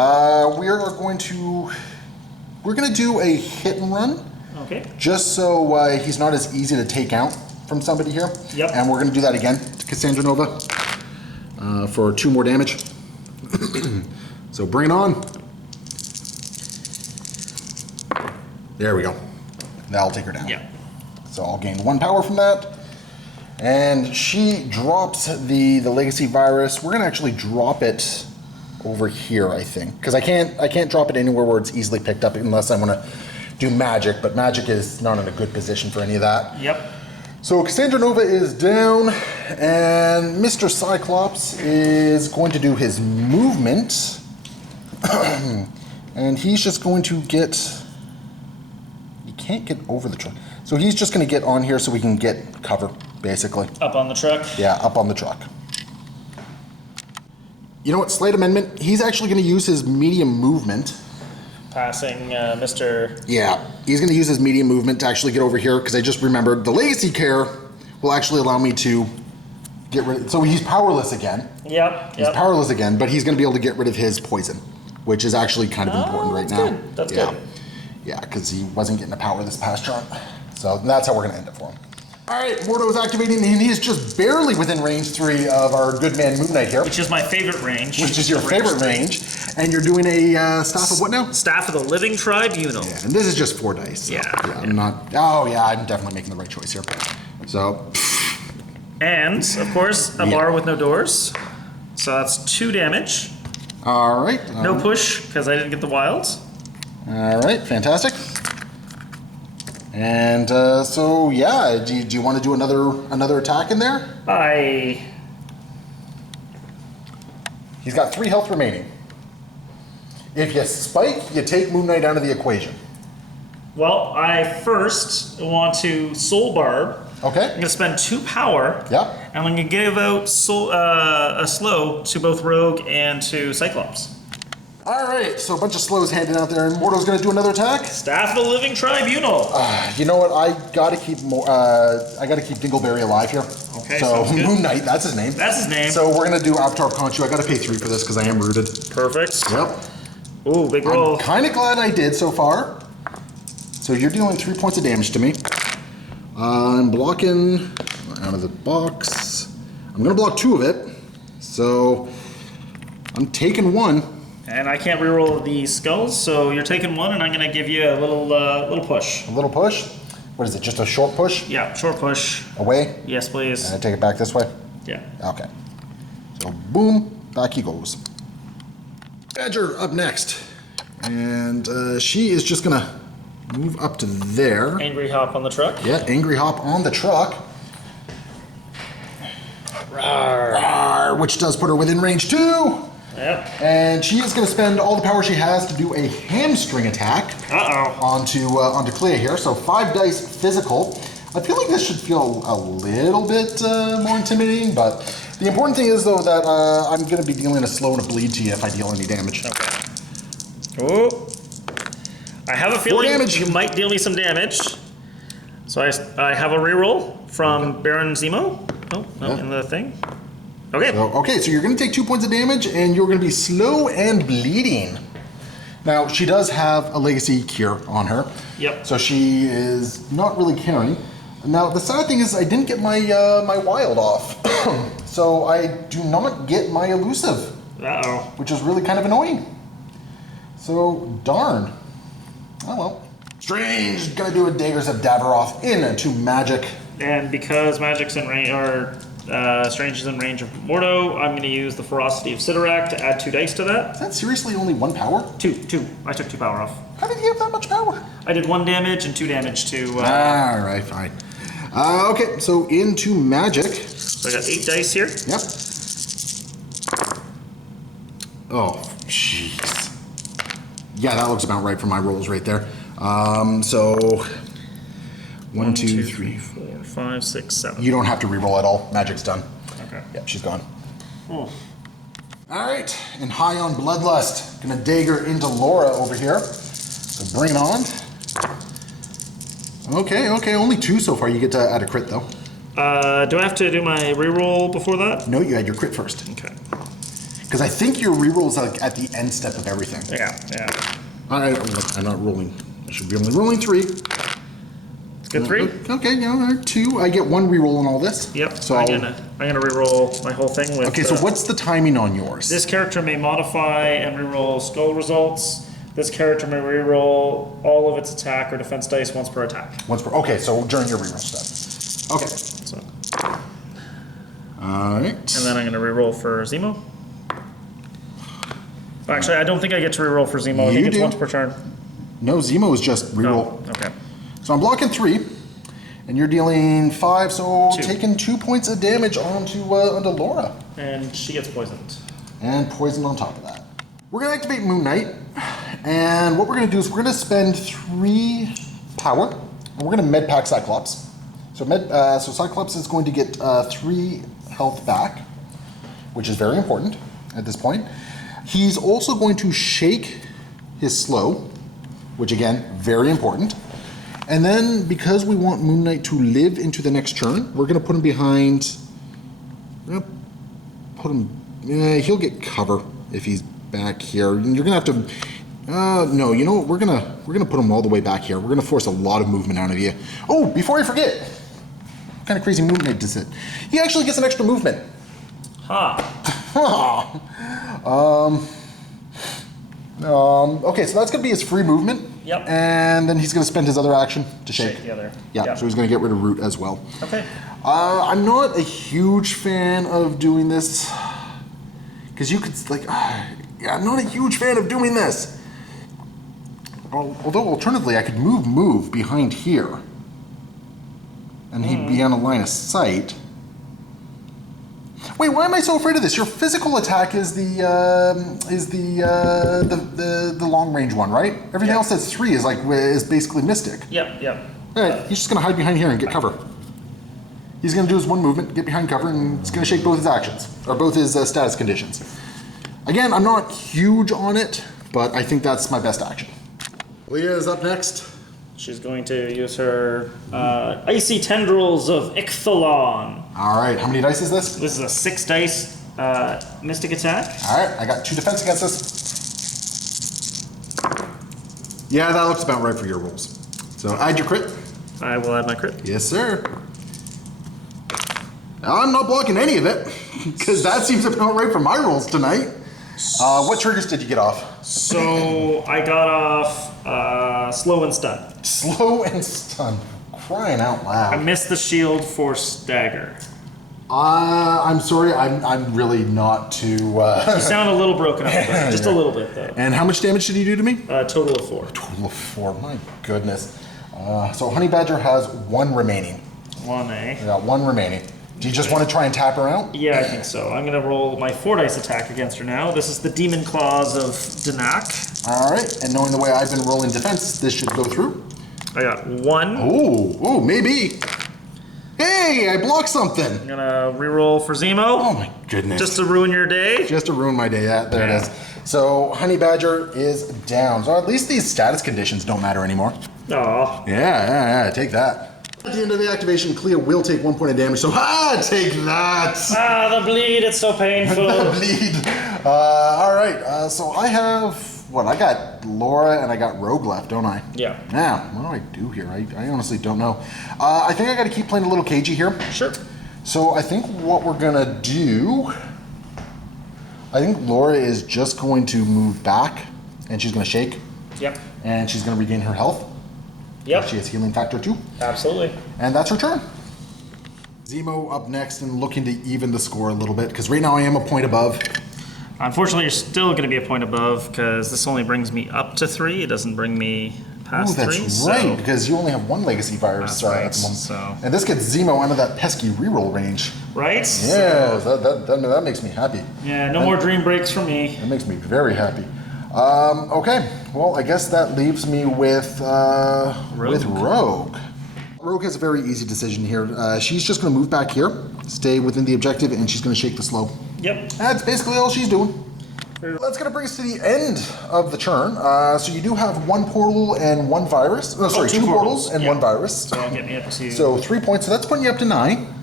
We're going to do a hit and run. Okay. Just so he's not as easy to take out from somebody here. Yep. And we're going to do that again to Cassandra Nova for 2 more damage. So bring it on. There we go. That'll take her down. Yeah. So I'll gain 1 power from that. And she drops the legacy virus. We're gonna actually drop it over here, I think. Because I can't drop it anywhere where it's easily picked up unless I wanna do magic, but magic is not in a good position for any of that. Yep. So Cassandra Nova is down, and Mr. Cyclops is going to do his movement. And he's just going to get... Can't get over the truck. So he's just going to get on here so we can get cover, basically. Up on the truck? Yeah, up on the truck. You know what, slight amendment, he's actually going to use his medium movement. Passing Mr. Yeah, he's going to use his medium movement to actually get over here, because I just remembered the legacy care will actually allow me to get rid of... So he's powerless again. Yep. He's powerless again, but he's going to be able to get rid of his poison, which is actually kind of important right now. Good. That's yeah. good. Yeah, because he wasn't getting the power this past turn. So that's how we're going to end it for him. All right, Mordo is activating, and he is just barely within range 3 of our good man Moon Knight here. Which is my favorite range. Which is your favorite range. And you're doing a staff of what now? Staff of the Living Tribunal. Yeah, and this is just 4 dice. So, Yeah. I'm not... Oh, yeah, I'm definitely making the right choice here. So... And, of course, a bar with no doors. So that's 2 damage. All right. No push, because I didn't get the wilds. All right, fantastic. And so yeah, do you want to do another attack in there? He's got 3 health remaining. If you spike, you take Moon Knight out of the equation. Well, I first want to Soul Barb. Okay. I'm going to spend 2 power. Yep. And I'm going to give out a slow to both Rogue and to Cyclops. All right, so a bunch of slows handed out there, and Mordo's going to do another attack. Staff of the Living Tribunal. You know what? I got to keep Dingleberry alive here. Okay. So Sounds good. Moon Knight, that's his name. That's his name. So we're going to do Avatar Conchu. I got to pay 3 for this because I am rooted. Perfect. Yep. Ooh, big roll. I'm kind of glad I did so far. So you're dealing 3 points of damage to me. I'm blocking out of the box. I'm going to block 2 of it. So I'm taking 1. And I can't reroll the skulls, so you're taking 1, and I'm going to give you a little push. A little push? What is it, just a short push? Yeah, short push. Away? Yes, please. And I take it back this way? Yeah. Okay. So boom, back he goes. Badger up next. And she is just going to move up to there. Angry hop on the truck. Yeah, angry hop on the truck. Rawr. Rawr, which does put her within range 2. Yep. And she is going to spend all the power she has to do a hamstring attack onto Clea here. So 5 dice physical. I feel like this should feel a little bit more intimidating, but the important thing is, though, that I'm going to be dealing a slow and a bleed to you if I deal any damage. Okay. Oh. I have a feeling you might deal me some damage. So I have a reroll from Baron Zemo. Oh, no, in the thing. Okay. So you're going to take 2 points of damage, and you're going to be slow and bleeding. Now, she does have a legacy cure on her. Yep. So she is not really carrying. Now, the sad thing is I didn't get my my wild off. So I do not get my elusive. Uh-oh. Which is really kind of annoying. So, darn. Oh well. Strange gonna do a Daggers of Daviroth into magic. And because magic's in range, or Strange is in range of Mordo, I'm going to use the Ferocity of Sidorak to add 2 dice to that. Is that seriously only 1 power? 2. I took 2 power off. How did you have that much power? I did 1 damage and 2 damage to... Alright, fine. Okay, so into magic. So I got 8 dice here. Yep. Oh, jeez. Yeah, that looks about right for my rolls right there. So... 1, 2, 3, 4, 5, 6, 7. You don't have to reroll at all. Magic's done. Okay. Yep, she's gone. Oh. Alright, and high on Bloodlust. Gonna dagger into Laura over here. So bring it on. Okay, only 2 so far. You get to add a crit though. Do I have to do my reroll before that? No, you add your crit first. Okay. Because I think your reroll is like at the end step of everything. Yeah. I'm not rolling. I should be only rolling 3. Good 3? Okay, yeah, 2. I get 1 reroll on all this. Yep. So I'm gonna reroll my whole thing with. Okay, so what's the timing on yours? This character may modify and reroll skull results. This character may reroll all of its attack or defense dice once per attack. Okay, so during your reroll step. Okay. So, all right. and then I'm gonna reroll for Zemo. Actually, I don't think I get to reroll for Zemo. I think it's once per turn. No, Zemo is just reroll. Oh, okay. So I'm blocking 3, and you're dealing 5, so 2. taking 2 points of damage onto Laura. And she gets poisoned. And poisoned on top of that. We're gonna activate Moon Knight, and what we're gonna do is we're gonna spend 3 power, and we're gonna med pack Cyclops. So so Cyclops is going to get 3 health back, which is very important at this point. He's also going to shake his slow, which again, very important. And then because we want Moon Knight to live into the next turn, we're gonna put him behind, he'll get cover if he's back here. You're gonna have to, no, you know what, we're gonna put him all the way back here. We're gonna force a lot of movement out of you. Oh, before I forget, what kind of crazy Moon Knight does it? He actually gets an extra movement. Okay, so that's gonna be his free movement. Yep. And then he's gonna spend his other action to shake. Shake the other. Yeah, Yep. so he's gonna get rid of root as well. Okay. I'm not a huge fan of doing this, because you could, like, I'm not a huge fan of doing this. Although, alternatively, I could move behind here, and he'd be on a line of sight. Wait, why am I so afraid of this? Your physical attack is the long range one, right? Everything else that's 3 is basically mystic. Yep. All right, he's just gonna hide behind here and get cover. He's gonna do his 1 movement, get behind cover, and he's gonna shake both his actions, or both his status conditions. Again, I'm not huge on it, but I think that's my best action. Leah is up next. She's going to use her icy tendrils of Ichthalon. All right, how many dice is this? This is a 6 dice mystic attack. All right, I got 2 defense against this. Yeah, that looks about right for your rolls. So add your crit. I will add my crit. Yes, sir. I'm not blocking any of it, because that seems about right for my rolls tonight. What triggers did you get off? So I got off slow and stun. Slow and stun. Crying out I loud. missed the shield for stagger. I'm sorry, I'm really not too... You sound a little broken up, but just a little bit though. And how much damage did you do to me? Total of 4. Total of 4, my goodness. So Honey Badger has 1 remaining. 1A. I got 1 remaining. Do you just want to try and tap her out? Yeah, I think so. I'm gonna roll my 4 dice attack against her now. This is the Demon Claws of Danak. All right, and knowing the way I've been rolling defense, this should go through. I got 1. Oh, maybe. Hey, I blocked something. I'm gonna reroll for Zemo. Oh my goodness. Just to ruin your day. Just to ruin my day. Yeah, there it is. So Honey Badger is down. So at least these status conditions don't matter anymore. Aw. Yeah, take that. At the end of the activation, Clea will take 1 point of damage, so take that! The bleed, it's so painful. The bleed. All right, so I have, I got Laura and I got Rogue left, don't I? Yeah. Now, what do I do here? I honestly don't know. I think I gotta keep playing a little cagey here. Sure. So I think what we're gonna do, I think Laura is just going to move back and she's gonna shake. Yep. And she's gonna regain her health. Yep. She has healing factor 2. Absolutely. And that's her turn. Zemo up next and looking to even the score a little bit, because right now I am a point above. Unfortunately, you're still going to be a point above, because this only brings me up to 3. It doesn't bring me past 3. That's right, because you only have 1 legacy virus That's right, at the moment. so. And this gets Zemo out of that pesky reroll range. Right? Yeah, that makes me happy. Yeah, no more dream breaks for me. That makes me very happy. Okay, well, I guess that leaves me with Rogue. Rogue has a very easy decision here. She's just going to move back here, stay within the objective, and she's going to shake the slow. Yep. That's basically all she's doing. That's going to bring us to the end of the turn. So you do have 1 portal and 1 virus. No, sorry, 2 portals and 1 virus. So I'll get me up to... So 3 points, so that's putting you up to 9.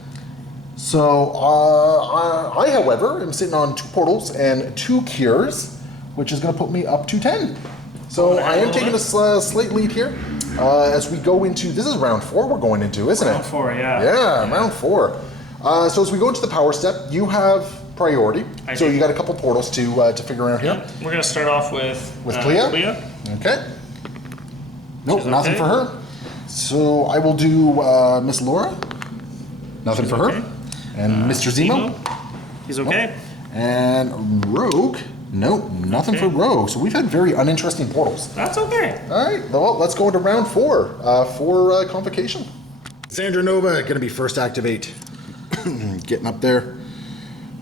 So I, however, am sitting on 2 portals and 2 cures, which is going to put me up to 10. So I am taking a slight lead here. As we go into, this is round 4 we're going into, isn't it? Round 4, yeah. Yeah, round 4. So as we go into the power step, you have priority. So you got a couple portals to figure out here. Yeah. We're going to start off with Clea. Okay. Nope, She's nothing okay. for her. So I will do Miss Laura. Nothing for her. Okay. And Mr. Zemo. He's okay. Nope. And Rogue. Nope, nothing Okay. for Rogue. So we've had very uninteresting portals. That's okay. All right, well, let's go into round 4 for Convocation. Sandra Nova going to be first activate. Getting up there.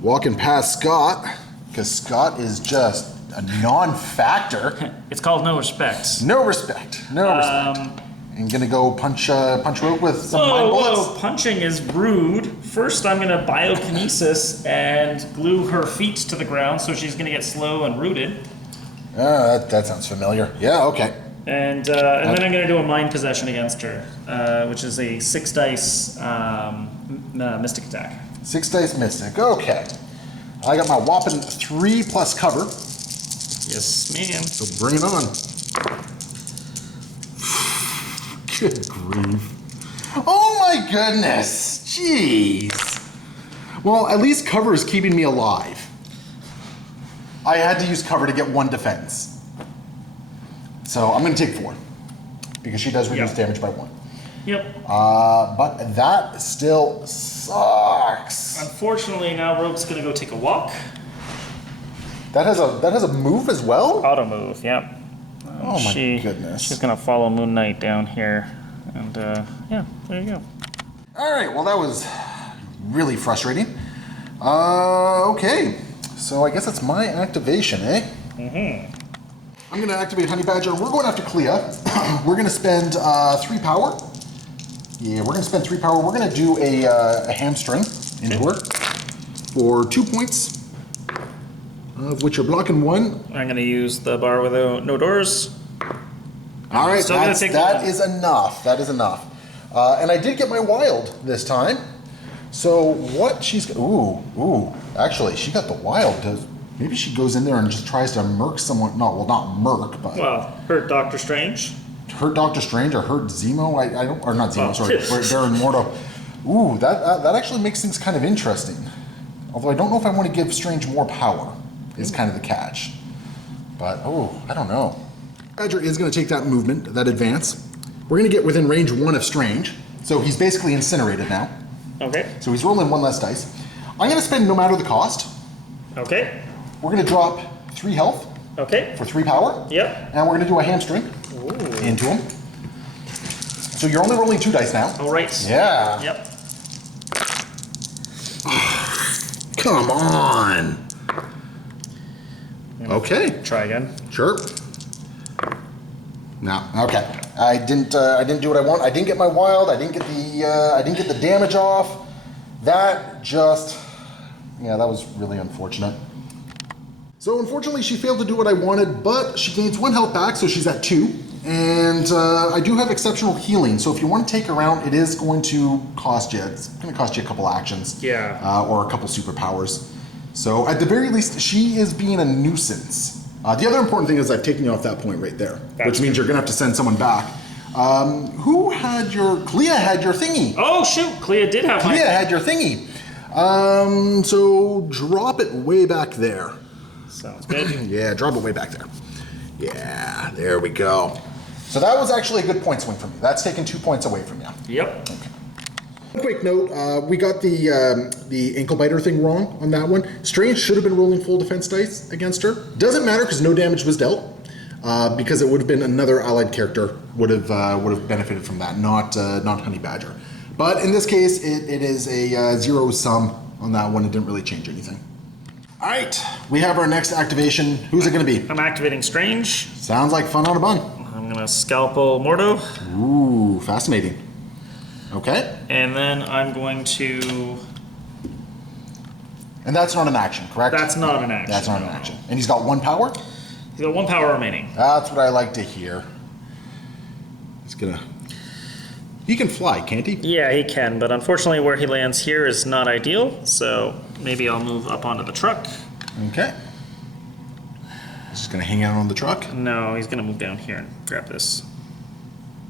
Walking past Scott, because Scott is just a non-factor. It's called no respect. No respect. No respect. And gonna go punch Rogue with some mind bullets. Whoa, punching is rude. First, I'm gonna biokinesis and glue her feet to the ground, so she's gonna get slow and rooted. That sounds familiar. Yeah, okay. And then I'm gonna do a mind possession against her, which is a 6 dice mystic attack. 6 dice mystic. Okay. I got my whopping 3 plus cover. Yes, ma'am. So bring it on. Good grief. Oh my goodness. Jeez. Well, at least cover is keeping me alive. I had to use cover to get 1 defense. So I'm going to take 4. Because she does reduce damage by 1. Yep. But that still sucks. Unfortunately, now Rogue's gonna go take a walk. That has a move as well? Auto move, yep. Oh my goodness. She's gonna follow Moon Knight down here. And yeah, there you go. Alright, well that was really frustrating. Okay. So I guess it's my activation, eh? Mm-hmm. I'm gonna activate Honey Badger. We're going after Clea. We're gonna spend 3 power. Yeah, we're gonna spend 3 power. We're gonna do a hamstring into her for 2 points, of which you're blocking 1. I'm gonna use the bar with no doors. All right, Still gonna take that one. is enough. That is enough. And I did get my wild this time. So what she's actually she got the wild. Maybe she goes in there and just tries to murk someone. No, well, not murk, but Well, hurt Doctor Strange. hurt Doctor Strange or hurt Zemo. I don't, or not Zemo. Sorry, Baron Mordo. Ooh, that actually makes things kind of interesting. Although I don't know if I want to give Strange more power. Is kind of the catch. But I don't know. Badger is going to take that movement, that advance. We're going to get within range 1 of Strange. So he's basically incinerated now. Okay. So he's rolling 1 less dice. I'm going to spend no matter the cost. Okay. We're going to drop 3 health Okay. for 3 power. Yep. And we're going to do a hamstring into him. So you're only rolling 2 dice now. All right. Yeah. Yep. Come on. Okay. Try again. Sure. No. Okay. I didn't do what I want. I didn't get my wild. I didn't get the damage off. That just, that was really unfortunate. So unfortunately, she failed to do what I wanted, but she gains 1 health back, so she's at 2. And I do have exceptional healing, so if you want to take her out, it is going to cost you. It's going to cost you a couple actions. Yeah. Or a couple superpowers. So at the very least, she is being a nuisance. The other important thing is I've taken you off that point right there, which means you're going to have to send someone back. Who had your... Clea had your thingy. Oh, shoot. Clea did have Clea had your thingy. So drop it way back there. Sounds good. Yeah, drop it way back there. Yeah, there we go. So that was actually a good point swing for me. That's taken 2 points away from you. Yep. Okay. Quick note, we got the ankle biter thing wrong on that one. Strange should have been rolling full defense dice against her. Doesn't matter because no damage was dealt, because it would have been another allied character would have benefited from that, not Honey Badger. But in this case, it is a 0 sum on that one. It didn't really change anything. All right, we have our next activation. Who's it going to be? I'm activating Strange. Sounds like fun on a bun. I'm going to scalpel Mordo. Ooh, fascinating. Okay. And then I'm going to And that's not an action, correct? That's not an action. That's not an action. And he's got 1 power? He's got 1 power remaining. That's what I like to hear. He's gonna... He can fly, can't he? Yeah, he can, but unfortunately where he lands here is not ideal, so maybe I'll move up onto the truck. Okay. He's just gonna hang out on the truck? No, he's gonna move down here and grab this.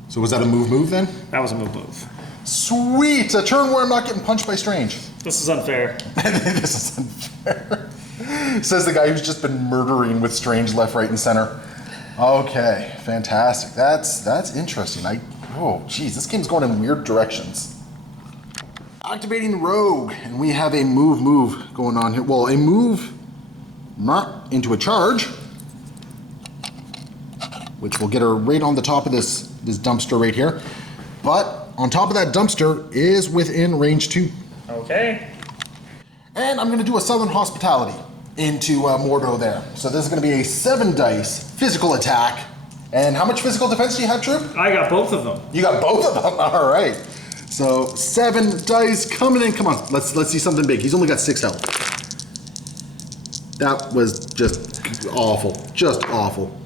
So was that a move then? That was a move. Sweet! A turn where I'm not getting punched by Strange. This is unfair. This is unfair. Says the guy who's just been murdering with Strange left, right, and center. Okay, fantastic. That's interesting. Oh, geez, this game's going in weird directions. Activating Rogue, and we have a move going on here. Well, a move not into a charge, which will get her right on the top of this dumpster right here. But on top of that dumpster is within range 2. Okay. And I'm going to do a Southern Hospitality into Mordo there. So this is going to be a 7 dice physical attack. And how much physical defense do you have, Troop? I got both of them. You got both of them? All right. So 7 dice coming in. Come on, let's see something big. He's only got 6 health. That was just awful. Just awful.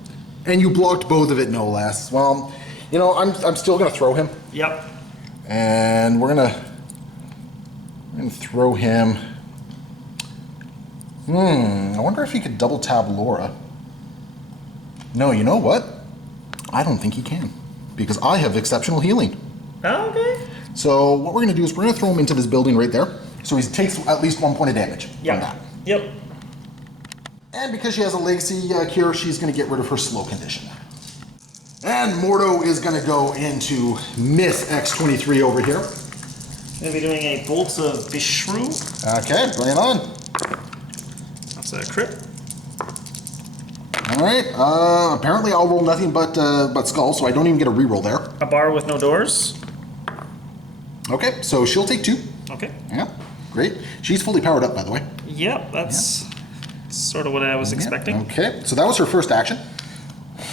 And you blocked both of it, no less. Well, you know, I'm still going to throw him. Yep. And we're gonna throw him. I wonder if he could double tap Laura. No, you know what? I don't think he can, because I have exceptional healing. Oh, okay. So what we're gonna do is we're gonna throw him into this building right there. So he takes at least 1 point of damage from that. Yep. And because she has a legacy cure, she's gonna get rid of her slow condition. And Mordo is gonna go into Myth X23 over here. Gonna be doing a Bolt of Bishru. Okay, bring it on. That's a crit. All right. Apparently, I'll roll nothing but skull, so I don't even get a reroll there. A bar with no doors. Okay, so she'll take 2. Okay. Yeah, great. She's fully powered up, by the way. Yep, that's sort of what I was expecting. Okay, so that was her first action.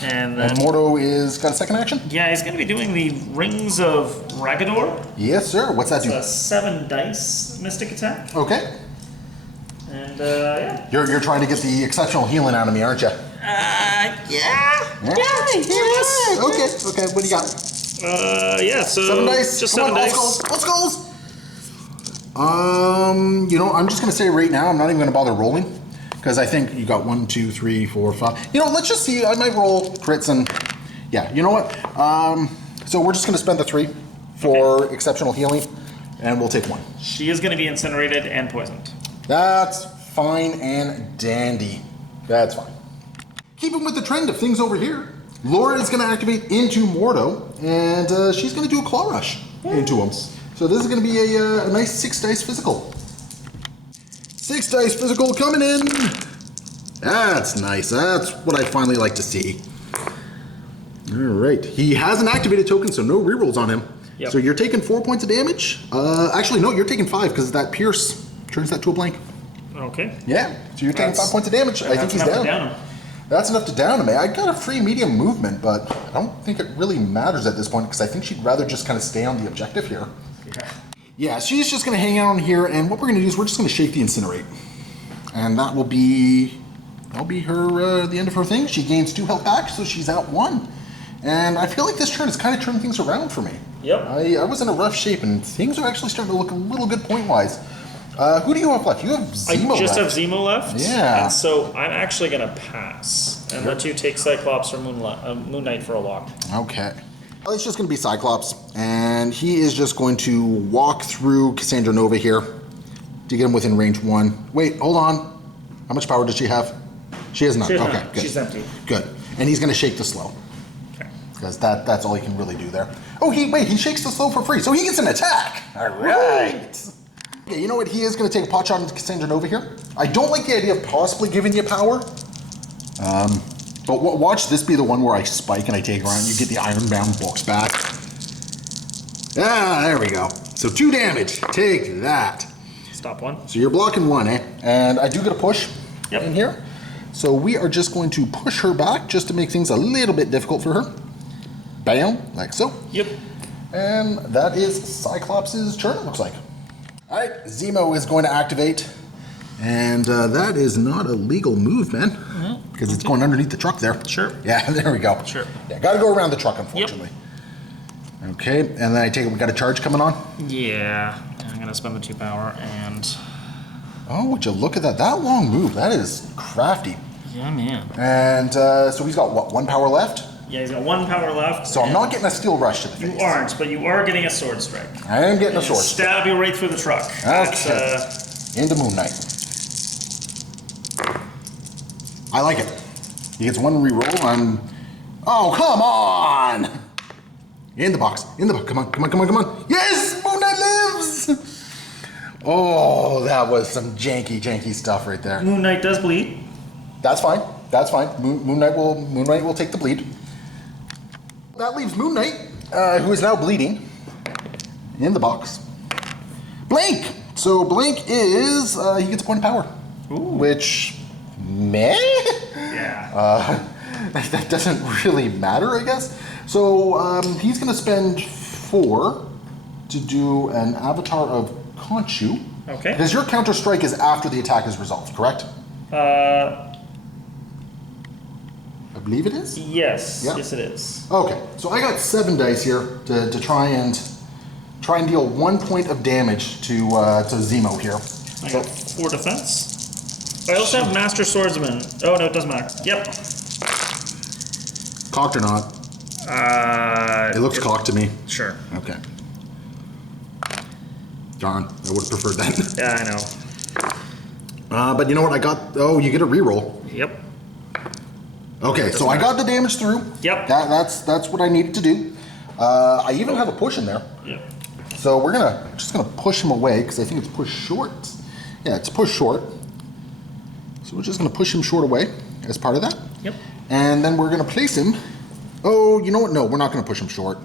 And then, And Mordo is got a second action? yeah, he's gonna be doing the Rings of Ragador. Yes, sir. What's that It's do? a 7 dice mystic attack. Okay. And yeah. You're trying to get the exceptional healing out of me, aren't you? Yeah. Okay. What do you got? Yeah, so 7 dice. just Come 7 on, dice. all skulls. You know, I'm just gonna say right now, I'm not even gonna bother rolling, because I think you got 1, 2, 3, 4, 5. You know, let's just see. I might roll crits and yeah. You know what? So we're just gonna spend the 3 for exceptional healing, and we'll take 1. She is gonna be incinerated and poisoned. That's fine and dandy. That's fine. Keeping with the trend of things over here, Laura is going to activate into Mordo, and she's going to do a claw rush into him. So this is going to be a nice 6 dice physical. 6 dice physical coming in. That's nice. That's what I finally like to see. All right. He has an activated token, so no rerolls on him. Yep. So you're taking 4 points of damage. Actually, no, you're taking 5 because that pierce turns that to a blank. Okay. Yeah, so you're taking 5 points of damage. I think he's enough to down. down him. That's enough to down him. I got a free medium movement, but I don't think it really matters at this point because I think she'd rather just kind of stay on the objective here. Yeah, she's just going to hang out on here, and what we're going to do is we're just going to shake the incinerate. And that'll be her the end of her thing. She gains 2 health back, so she's at 1. And I feel like this turn has kind of turned things around for me. Yep. I was in a rough shape, and things are actually starting to look a little good point-wise. Who do you have left? You have Zemo left. I just have Zemo left. Yeah. And so I'm actually going to pass and let you take Cyclops or Moon Knight for a walk. Okay. Well, it's just going to be Cyclops, and he is just going to walk through Cassandra Nova here to get him within range 1. Wait, hold on. How much power does she have? She has none. She has Okay, none. good. She's empty. Good. And he's going to shake the slow. Okay. Because that's all he can really do there. Oh, he shakes the slow for free, so he gets an attack. All right. Okay, you know what? He is going to take a pot shot into Cassandra Nova here. I don't like the idea of possibly giving you power. But watch this be the one where I spike and I take her out and you get the Ironbound books back. Ah, there we go. So 2 damage. Take that. Stop 1. So you're blocking 1, eh? And I do get a push Yep. in here. So we are just going to push her back just to make things a little bit difficult for her. Bam, like so. Yep. And that is Cyclops' turn, it looks like. All right, Zemo is going to activate And that is not a legal move, man. Because it's going underneath the truck there. Sure. Yeah, there we go. Sure. Yeah, got to go around the truck, unfortunately. Yep. Okay, and then I take it we got a charge coming on? Yeah. I'm going to spend the 2 power and... Oh, would you look at that? That long move. That is crafty. Yeah, man. And so he's got, what, 1 power left? Yeah, he's got 1 power left. So I'm not getting a steel rush to the face. You aren't, but you are getting a sword strike. I am getting a sword. Stab you right through the truck. Okay. Into Moon Knight. I like it. He gets 1 reroll on... Oh, come on! In the box. In the box. Come on, come on, come on, come on. Yes! Moon Knight lives! Oh, that was some janky, janky stuff right there. Moon Knight does bleed. That's fine. That's fine. Moon Knight will take the bleed. That leaves Moon Knight, who is now bleeding, in the box. Blank! So Blank is, he gets a point of power. Ooh. Which, meh? Yeah. That doesn't really matter, I guess. So he's going to spend 4 to do an Avatar of Khonshu. Okay. Because your counter strike is after the attack is resolved, correct? I believe it is? Yes. Yeah. Yes, it is. Okay, so I got 7 dice here to try and deal 1 point of damage to Zemo here. I got 4 defense. I also have Master Swordsman. Oh, no, it doesn't matter. Yep. Cocked or not? It looks cocked to me. Sure. Okay. Darn, I would have preferred that. Yeah, I know. But you know what? I got. Oh, you get a reroll. Yep. Okay, so I got the damage through. Yep. That's what I needed to do. I even have a push in there. Yep. So we're just gonna push him away because I think it's push short. Yeah, it's push short. So we're just gonna push him short away as part of that. Yep. And then we're gonna place him. Oh, you know what? No, we're not gonna push him short.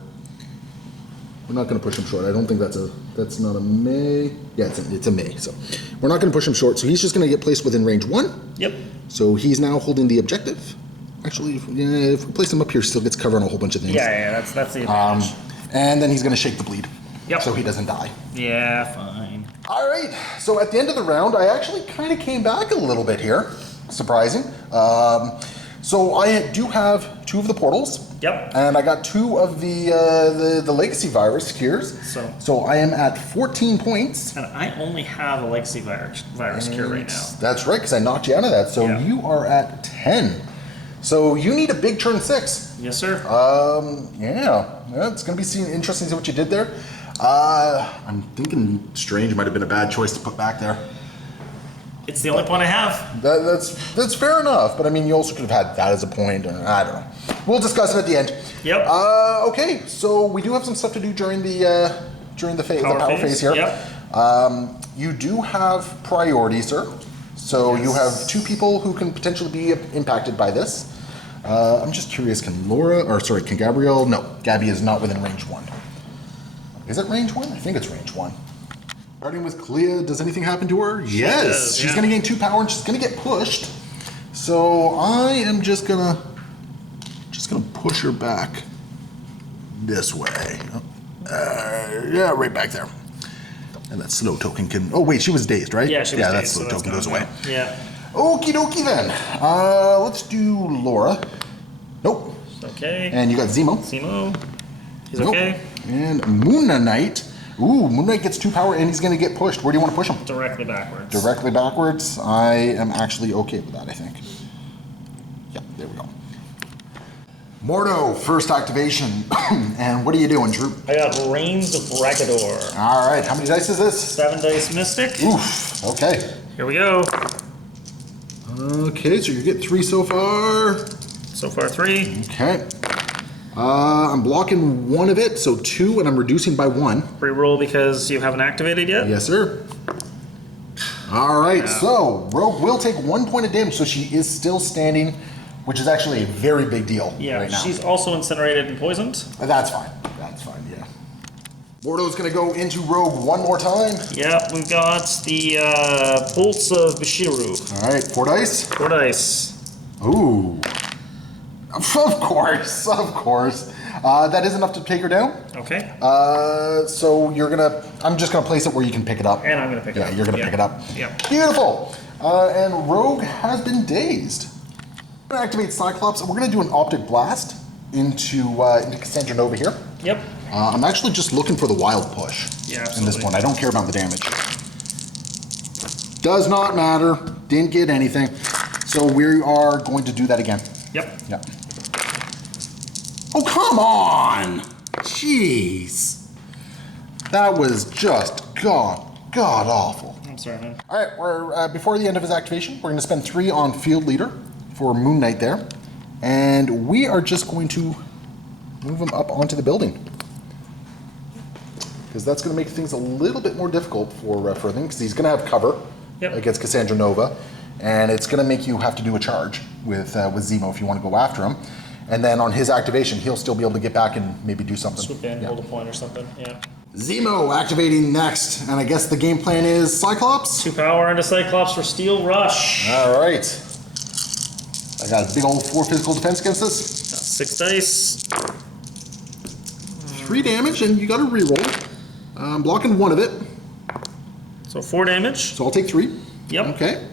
We're not gonna push him short. I don't think that's not a May. Yeah, it's a May. So we're not gonna push him short. So he's just gonna get placed within range 1. Yep. So he's now holding the objective. Actually, if we place him up here, he still gets covered on a whole bunch of things. Yeah, that's the advantage. And then he's gonna shake the bleed. Yep. So he doesn't die. Yeah, fine. All right. So at the end of the round, I actually kind of came back a little bit here. Surprising. So I do have 2 of the portals. Yep. And I got 2 of the legacy virus cures. So I am at 14 points. And I only have a legacy virus cure right now. That's right, because I knocked you out of that. So Yeah. you are at 10. So you need a big turn 6. Yes, sir. Yeah, it's going to be interesting to see what you did there. I'm thinking Strange might have been a bad choice to put back there. It's the only point I have. That's fair enough, but I mean, you also could have had that as a point, or I don't know. We'll discuss it at the end. Yep. Okay, so we do have some stuff to do during the power phase here. Yep. You do have priority, sir. So you have 2 people who can potentially be impacted by this. I'm just curious, can Gabrielle? No, Gabby is not within range 1. Is it range 1? I think it's range 1. Starting with Clea, does anything happen to her? Yes, she's going to gain 2 power and she's going to get pushed. So I am just gonna push her back this way. Yeah, right back there. And that slow token can. Oh wait, she was dazed, right? Yeah, she was dazed. That slow token goes away. Yeah. Okie dokie then. Let's do Laura. Nope. Okay. And you got Zemo. He's okay. And Moon Knight. Ooh, Moon Knight gets 2 power and he's going to get pushed. Where do you want to push him? Directly backwards. Directly backwards. I am actually okay with that, I think. Yeah, there we go. Mordo, first activation. And what are you doing, Drew? I got Reigns of Bragador. All right, how many dice is this? 7 dice Mystic. Oof, okay. Here we go. Okay, so you get 3 so far. So far 3. Okay. I'm blocking 1 of it, so 2, and I'm reducing by 1. Reroll because you haven't activated yet? Yes, sir. All right, so Rogue will take 1 point of damage, so she is still standing, which is actually a very big deal right now. She's also incinerated and poisoned. That's fine. That's fine, yeah. Mordo's going to go into Rogue 1 more time. Yep, we've got the Bolts of Bishiru. All right, 4 dice. 4 dice. Ooh. Of course, of course. That is enough to take her down. Okay. So you're gonna. I'm just gonna place it where you can pick it up. And I'm gonna pick it up. Yeah, you're gonna pick it up. Yep. Beautiful. And Rogue has been dazed. We're gonna activate Cyclops, and we're gonna do an optic blast into Cassandra Nova here. Yep. I'm actually just looking for the wild push. Yeah, in this one. I don't care about the damage. Does not matter. Didn't get anything. So we are going to do that again. Yep. Yep. Oh, come on! Jeez. That was just god awful. I'm sorry, man. All right, we're before the end of his activation, we're going to spend 3 on Field Leader for Moon Knight there. And we are just going to move him up onto the building. Because that's going to make things a little bit more difficult for them, because he's going to have cover against Cassandra Nova. And it's going to make you have to do a charge with Zemo if you want to go after him. And then on his activation, he'll still be able to get back and maybe do something. Swoop in, hold a point or something, yeah. Zemo activating next. And I guess the game plan is Cyclops? 2 power into Cyclops for Steel Rush. All right. I got a big old 4 physical defense against this. That's 6 dice. 3 damage, and you got to reroll. I'm blocking 1 of it. So 4 damage. So I'll take 3. Yep. Okay.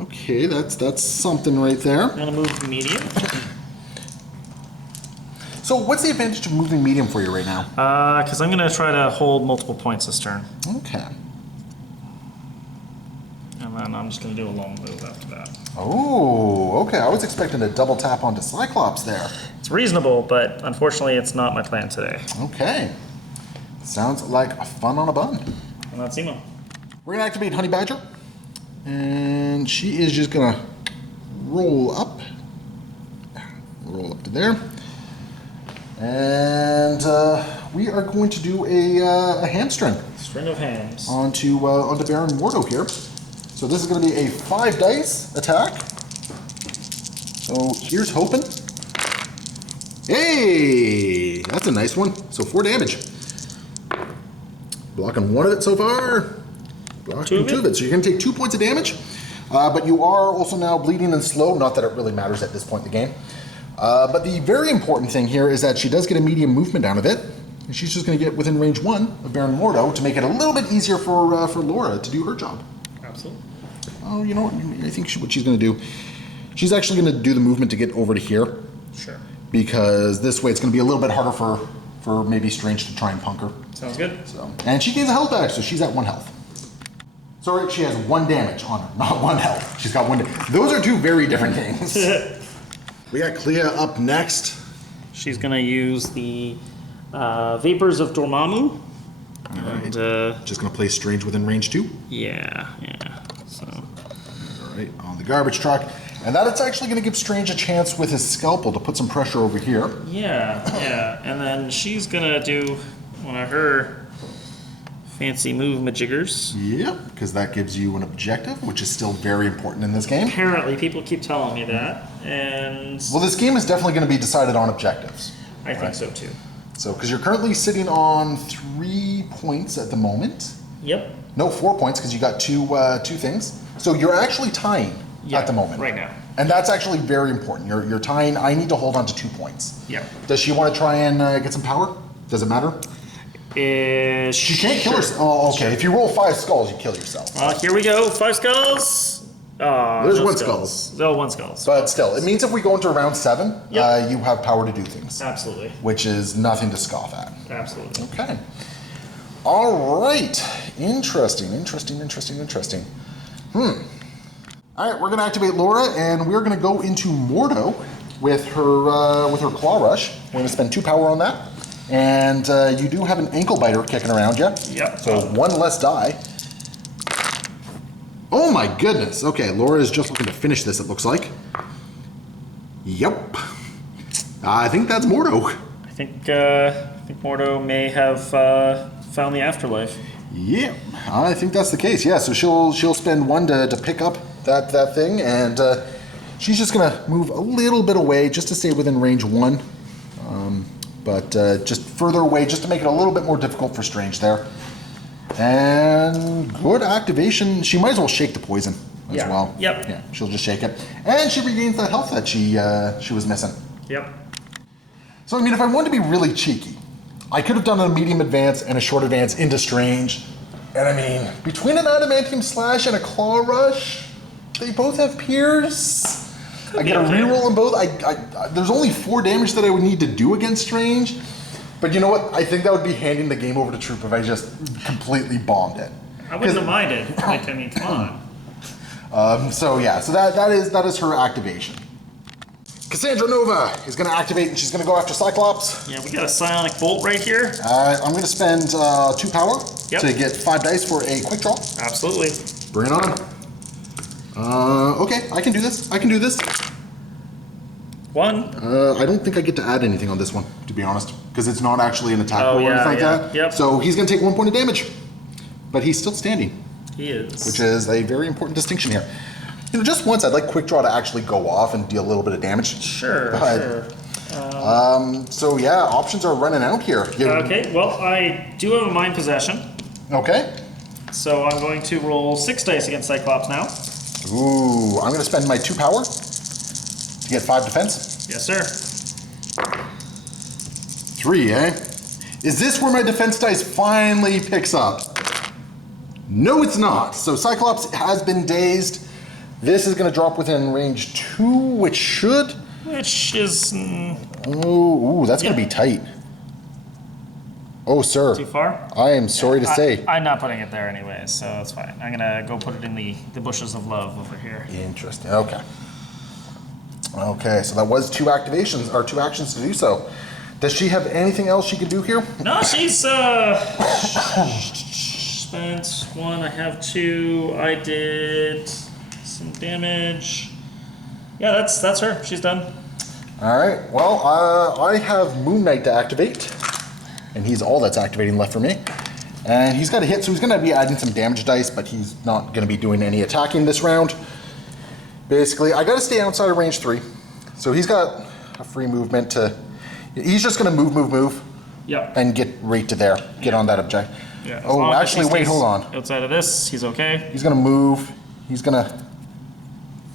Okay, that's something right there. I'm gonna move medium. So what's the advantage of moving medium for you right now? Because I'm gonna try to hold multiple points this turn. Okay. And then I'm just gonna do a long move after that. Oh, okay. I was expecting a double tap onto Cyclops there. It's reasonable, but unfortunately it's not my plan today. Okay. Sounds like a fun on a bun. And that's Zemo. We're gonna activate Honey Badger. And she is just gonna roll up. Roll up to there. And we are going to do a hamstring. String of hams. Onto Baron Mordo here. So this is going to be a 5 dice attack. So here's hoping. Hey, that's a nice one. So 4 damage. Blocking 1 of it so far. Blocking 2 of it. So you're going to take 2 points of damage. But you are also now bleeding and slow. Not that it really matters at this point in the game. But the very important thing here is that she does get a medium movement out of it. And she's just going to get within range 1 of Baron Mordo to make it a little bit easier for Laura to do her job. Absolutely. Oh, you know what? I think what she's going to do, she's actually going to do the movement to get over to here. Sure. Because this way it's going to be a little bit harder for maybe Strange to try and punk her. Sounds good. So, and she gains a health back, so she's at 1 health. Sorry, she has 1 damage on her, not 1 health. She's got 1 damage. Those are 2 very different things. We got Clea up next. She's gonna use the Vapors of Dormammu. All right. And, just going to place Strange within range 2. yeah. So. All right, on the garbage truck. And that it's actually going to give Strange a chance with his scalpel to put some pressure over here. Yeah. And then she's gonna do one of her fancy move majiggers. Yep, because that gives you an objective, which is still very important in this game. Apparently, people keep telling me that, and Well, this game is definitely going to be decided on objectives. I think so too. So, because you're currently sitting on 3 points at the moment. Yep. No, 4 points, because you got two things. So you're actually tying at the moment. Right now. And that's actually very important. You're tying. I need to hold on to 2 points. Yep. Does she want to try and get some power? Does it matter? She can't kill herself. Oh, okay. Sure. If you roll 5 skulls, you kill yourself. Here we go. 5 skulls. There's no 1 skulls. No, 1 skulls. But still, it means if we go into round 7, you have power to do things. Absolutely. Which is nothing to scoff at. Absolutely. Okay. All right. Interesting. All right, we're going to activate Laura, and we're going to go into Mordo with her Claw Rush. We're going to spend 2 power on that. And you do have an ankle biter kicking around you. Yep. So 1 less die. Oh my goodness. Okay, Laura is just looking to finish this, it looks like. Yep. I think that's Mordo. I think Mordo may have found the afterlife. Yeah, I think that's the case. Yeah, so she'll spend 1 to pick up that thing, and she's just gonna move a little bit away just to stay within range 1. But just further away, just to make it a little bit more difficult for Strange there. And good activation. She might as well shake the poison as well. Yep. Yeah, she'll just shake it, and she regains that health that she was missing. Yep. So, I mean, if I wanted to be really cheeky, I could have done a medium advance and a short advance into Strange. And I mean, between an Adamantium Slash and a Claw Rush, they both have Pierce. I get a reroll on both. There's only 4 damage that I would need to do against Strange. But you know what? I think that would be handing the game over to Troop if I just completely bombed it. I wouldn't have minded. Like, I mean, come on. So that is her activation. Cassandra Nova is going to activate and she's going to go after Cyclops. Yeah, we got a Psionic Bolt right here. I'm going to spend 2 power to get 5 dice for a quick draw. Absolutely. Bring it on. Okay, I can do this. 1. I don't think I get to add anything on this one, to be honest, because it's not actually an attack roll or anything like that. Yep. So he's going to take 1 point of damage, but he's still standing. He is. Which is a very important distinction here. You know, just once I'd like Quick Draw to actually go off and deal a little bit of damage. Sure. So yeah, options are running out here. Okay, well, I do have a Mind Possession. Okay. So I'm going to roll 6 dice against Cyclops now. Ooh, I'm going to spend my 2 power to get 5 defense. Yes, sir. 3, eh? Is this where my defense dice finally picks up? No, it's not. So Cyclops has been dazed. This is going to drop within range 2, which should... Which is... Ooh, that's going to be tight. Oh, sir. Too far? I am sorry to say. I'm not putting it there anyway, so it's fine. I'm going to go put it in the bushes of love over here. Interesting. Okay. Okay, so that was 2 activations, or 2 actions to do so. Does she have anything else she can do here? No, she's spent 1. I have 2. I did some damage. Yeah, that's her. She's done. All right. Well, I have Moon Knight to activate, and he's all that's activating left for me. And he's got a hit, so he's going to be adding some damage dice, but he's not going to be doing any attacking this round. Basically, I got to stay outside of range 3, so he's got a free movement to. He's just going to move, Yep. and get right to there. Get on that object. Yeah, as Oh, long as actually, he wait, stays hold on. Outside of this, he's okay. He's going to move. He's going to.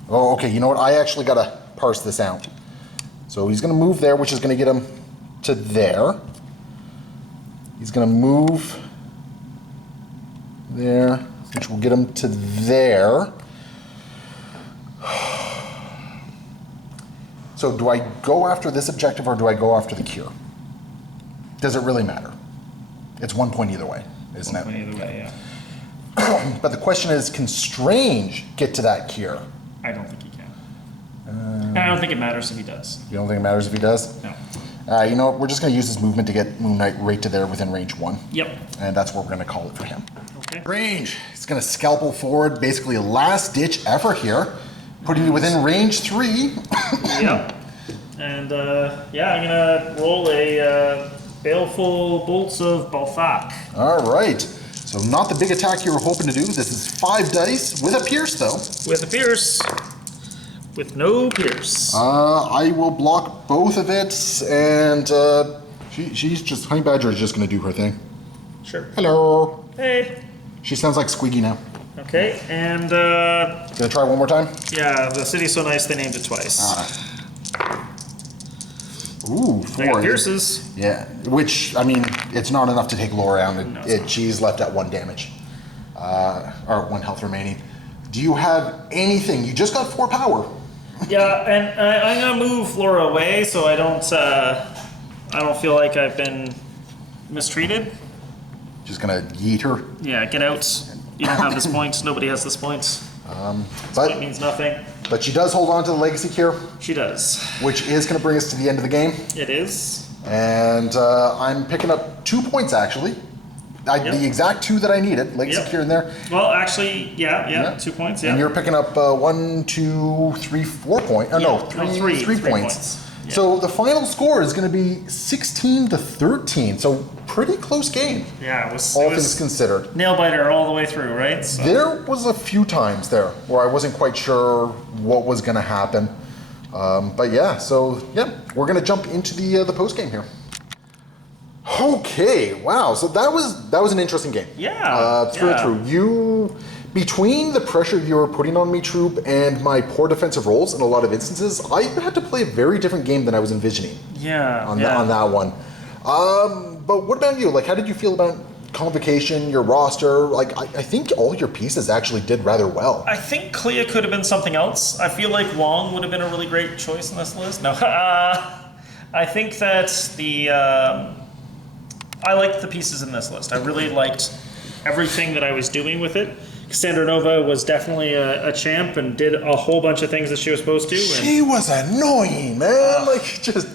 Oh, okay. You know what? I actually got to parse this out. So he's going to move there, which is going to get him to there. He's going to move there, which will get him to there. So do I go after this objective or do I go after the cure? Does it really matter? It's 1 point either way, isn't it? 1 point either way, yeah. But the question is, can Strange get to that cure? I don't think he can. And I don't think it matters if he does. You don't think it matters if he does? No. You know what? We're just going to use his movement to get Moon Knight right to there within range 1. Yep. And that's what we're going to call it for him. Okay. Range. He's going to scalpel forward, basically a last-ditch effort here, putting you within range 3. Yep. And yeah, I'm gonna roll a baleful bolts of Balthak. All right. So not the big attack you were hoping to do. This is 5 dice with a pierce, though. With a pierce. With no pierce. I will block both of it, and she's just Honey Badger is just going to do her thing. Sure. Hello. Hey. She sounds like Squeaky now. Okay, and Gonna try one more time. yeah, the city's so nice they named it twice. Ooh, I got 4. pierces. Yeah, which, I mean, it's not enough to take Laura out. No, it's not. She's left at 1 damage. Or 1 health remaining. Do you have anything? You just got 4 power. Yeah, and I'm gonna move Laura away so I don't feel like I've been mistreated. Just gonna yeet her. Yeah, get out. You don't have this point. Nobody has this point. But It means nothing. But she does hold on to the Legacy Cure, She does. which is going to bring us to the end of the game. It is. And I'm picking up 2 points, actually. Yep. The exact 2 that I needed. Legacy Yep. Cure in there. Well, actually, yeah. 2 points, yeah. And you're picking up 1, 2, 3, 4 points. Oh, no, three 3 points. Yeah. So the final score is going to be 16-13. So pretty close game, Yeah, it was all things considered. nail biter all the way through, right? So, There was a few times there where I wasn't quite sure what was going to happen. But yeah, so yeah, we're going to jump into the post game here. Okay, wow. So that was an interesting game. Yeah, through and yeah. through. Between the pressure you were putting on me, Troop, and my poor defensive roles in a lot of instances, I had to play a very different game than I was envisioning. Yeah. On that one. But what about you? Like, how did you feel about Convocation, your roster? Like, I think all your pieces actually did rather well. I think Clea could have been something else. I feel like Wong would have been a really great choice in this list. No, I think that I liked the pieces in this list. I really liked everything that I was doing with it. Cassandra Nova was definitely a champ and did a whole bunch of things that she was supposed to. She was annoying, man. Like, just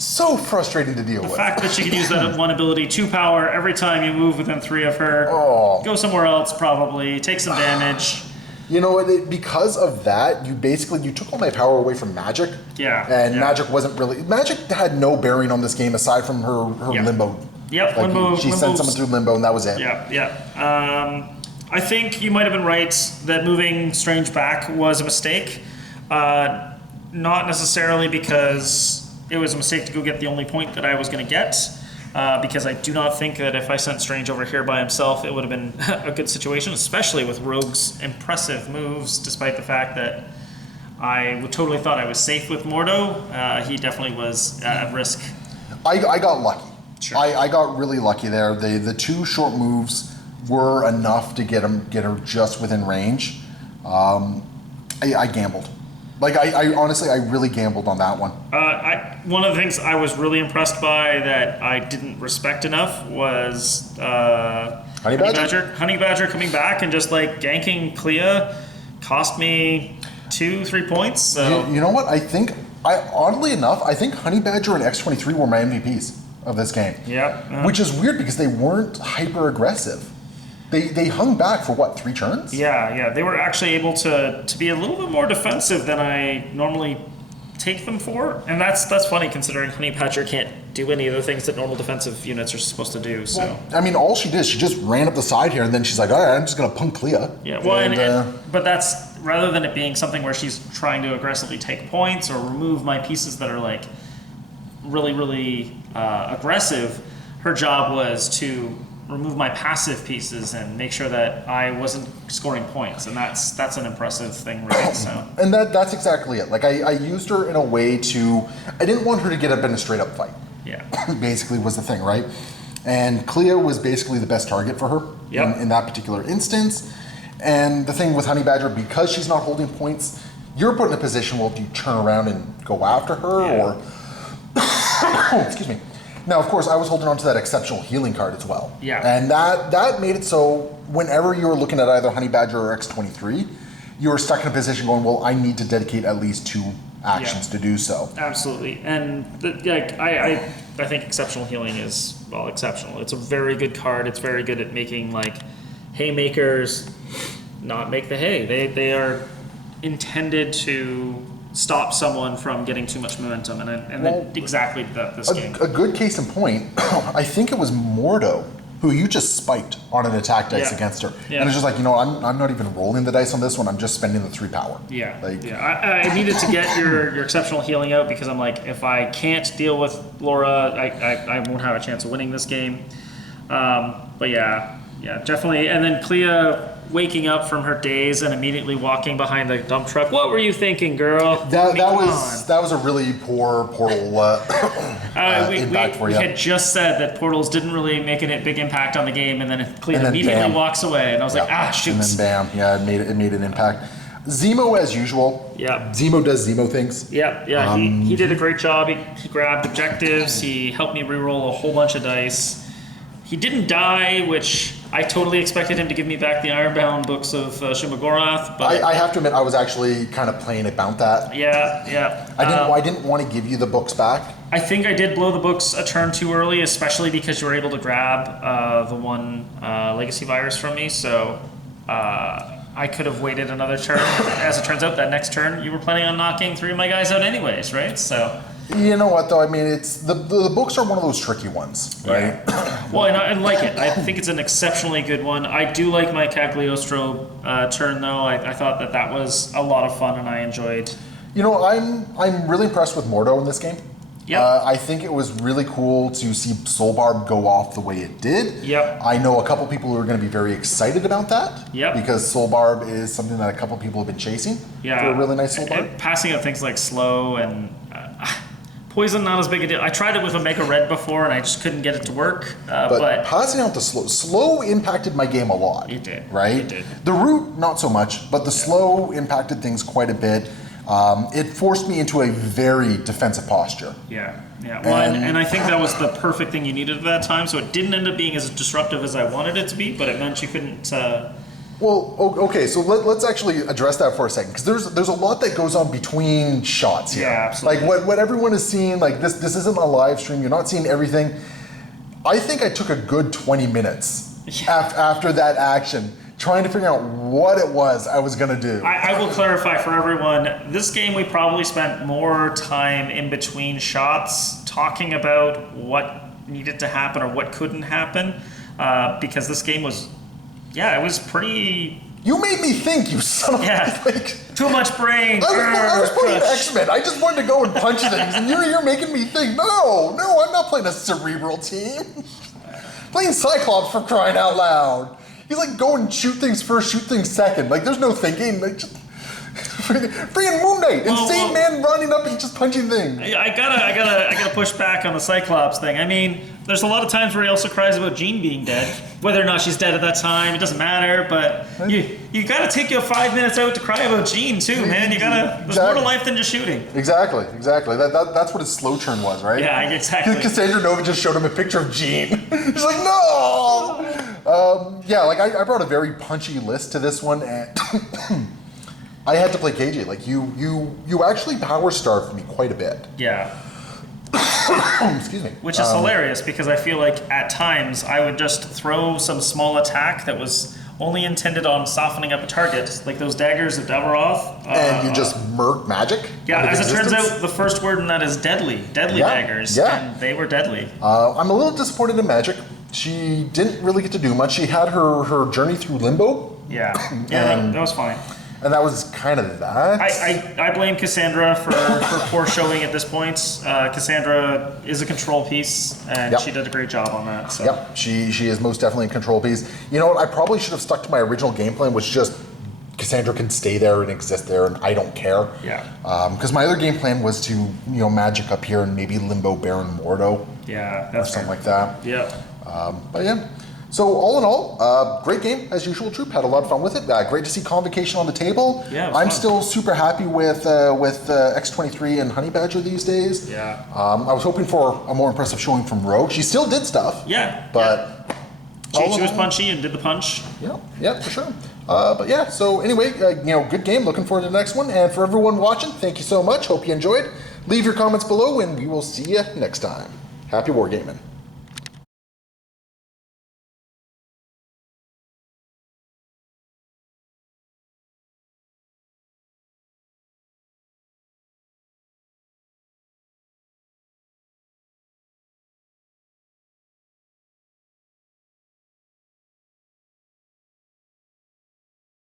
so frustrating to deal with. The fact that she could use that one ability, 2 power, every time you move within 3 of her. Oh. Go somewhere else, probably. Take some damage. You know, because of that, you took all my power away from Magic. Yeah. And Magic wasn't really... Magic had no bearing on this game aside from her Limbo. Yep, like, Limbo. She sent someone through Limbo and that was it. Yeah. I think you might have been right that moving Strange back was a mistake. Not necessarily because it was a mistake to go get the only point that I was going to get, because I do not think that if I sent Strange over here by himself, it would have been a good situation, especially with Rogue's impressive moves, despite the fact that I totally thought I was safe with Mordo. He definitely was at risk. I got lucky. Sure. I got really lucky there. The 2 short moves were enough to get her just within range. I gambled. Like, I honestly, I really gambled on that one. One of the things I was really impressed by that I didn't respect enough was Honey Badger coming back and just like ganking Clea cost me 2-3 points. So You know what? Oddly enough, I think Honey Badger and X-23 were my MVPs of this game. Yep. Which is weird because they weren't hyper aggressive. They hung back for what, 3 turns? Yeah. They were actually able to be a little bit more defensive than I normally take them for, and that's funny considering Honey Badger can't do any of the things that normal defensive units are supposed to do. So well, I mean, all she did, she just ran up the side here, and then she's like, "All right, I'm just gonna punk Clea." Yeah. Well, but that's rather than it being something where she's trying to aggressively take points or remove my pieces that are like really aggressive. Her job was to remove my passive pieces and make sure that I wasn't scoring points, and that's an impressive thing, right? So. And that's exactly it. Like I used her in a way I didn't want her to get up in a straight up fight. Yeah. Basically was the thing, right? And Clea was basically the best target for her in that particular instance. And the thing with Honey Badger, because she's not holding points, you're put in a position where you turn around and go after her or excuse me. Now, of course, I was holding on to that exceptional healing card as well. Yeah. And that made it so whenever you were looking at either Honey Badger or X-23, you were stuck in a position going, well, I need to dedicate at least 2 actions to do so. Absolutely. And I think exceptional healing is, well, exceptional. It's a very good card. It's very good at making, like, haymakers not make the hay. They are intended to stop someone from getting too much momentum, and exactly this game. A good case in point, I think it was Mordo who you just spiked on an attack dice against her. Yeah. And it's just like, I'm not even rolling the dice on this one, I'm just spending the 3 power. I needed to get your exceptional healing out because I'm like, if I can't deal with Laura, I won't have a chance of winning this game. But yeah, definitely. And then Clea waking up from her daze and immediately walking behind the dump truck. What were you thinking, girl? That was a really poor portal impact for you. We had just said that portals didn't really make a big impact on the game, and then Clea immediately walks away, and I was like, shoot. And then bam, it made an impact. Zemo, as usual. Yeah. Zemo does Zemo things. Yeah. He did a great job. He grabbed objectives. He helped me reroll a whole bunch of dice. He didn't die, which I totally expected him to give me back the Ironbound books of Shumagorath. But I have to admit, I was actually kind of playing about that. Yeah. I didn't want to give you the books back. I think I did blow the books a turn too early, especially because you were able to grab the one Legacy Virus from me. So I could have waited another turn. As it turns out, that next turn you were planning on knocking 3 of my guys out anyways, right? So. You know what, though? I mean, it's the books are one of those tricky ones, right? Yeah. Well, and I like it. I think it's an exceptionally good one. I do like my Cagliostro turn, though. I thought that was a lot of fun, and I enjoyed. You know, I'm really impressed with Mordo in this game. Yep. I think it was really cool to see Soul Barb go off the way it did. Yep. I know a couple people who are going to be very excited about that. Yep. Because Soul Barb is something that a couple people have been chasing. Yeah. For a really nice Soul Barb. And passing up things like slow and poison, not as big a deal. I tried it with Omega Red before, and I just couldn't get it to work. But passing out the slow impacted my game a lot. It did. Right? It did. The root, not so much, but the slow impacted things quite a bit. It forced me into a very defensive posture. Yeah. Well, and I think that was the perfect thing you needed at that time. So it didn't end up being as disruptive as I wanted it to be, but it meant you couldn't. Well, okay, so let's actually address that for a second, because there's a lot that goes on between shots here. Yeah, absolutely. Like what everyone is seeing, like this isn't a live stream. You're not seeing everything. I think I took a good 20 minutes after that action, trying to figure out what it was I was gonna do. I will clarify for everyone, this game we probably spent more time in between shots talking about what needed to happen or what couldn't happen, because this game was, it was pretty... You made me think, you son of a... Too much brain. I was playing X-Men. I just wanted to go and punch things, and you're here making me think, no, I'm not playing a cerebral team. Playing Cyclops, for crying out loud. He's like, go and shoot things first, shoot things second. Like, there's no thinking. Like, just freaking Moon Knight, insane man running up and just punching things. I gotta push back on the Cyclops thing. I mean, there's a lot of times where he also cries about Jean being dead. Whether or not she's dead at that time, it doesn't matter. But you gotta take your 5 minutes out to cry about Jean too, man. You gotta. There's more to life than just shooting. Exactly. That's what his slow turn was, right? Yeah, exactly. Cassandra Nova just showed him a picture of Jean. He's like, no. I brought a very punchy list to this one, and I had to play KJ. Like you actually power starved me quite a bit. Yeah. Excuse me. Which is hilarious, because I feel like at times I would just throw some small attack that was only intended on softening up a target, like those daggers of Davaroth. And you just murk magic? Yeah, as it turns out, the first word in that is deadly. Deadly daggers. Yeah. And they were deadly. I'm a little disappointed in magic. She didn't really get to do much. She had her journey through limbo. Yeah. That was fine. And that was kind of that. I blame Cassandra for poor showing at this point. Cassandra is a control piece, and she did a great job on that. So. Yep, she is most definitely a control piece. You know what? I probably should have stuck to my original game plan, which just Cassandra can stay there and exist there, and I don't care. Yeah. Because my other game plan was to magic up here and maybe limbo Baron Mordo. Yeah, that's or something like that. Yeah. But yeah. So all in all, great game as usual. Troop had a lot of fun with it. Great to see Convocation on the table. Yeah, I'm still super happy with X23 and Honey Badger these days. Yeah. I was hoping for a more impressive showing from Rogue. She still did stuff. Yeah. But she was punchy and did the punch. Yeah, for sure. But yeah. So anyway, good game. Looking forward to the next one. And for everyone watching, thank you so much. Hope you enjoyed. Leave your comments below, and we will see you next time. Happy wargaming.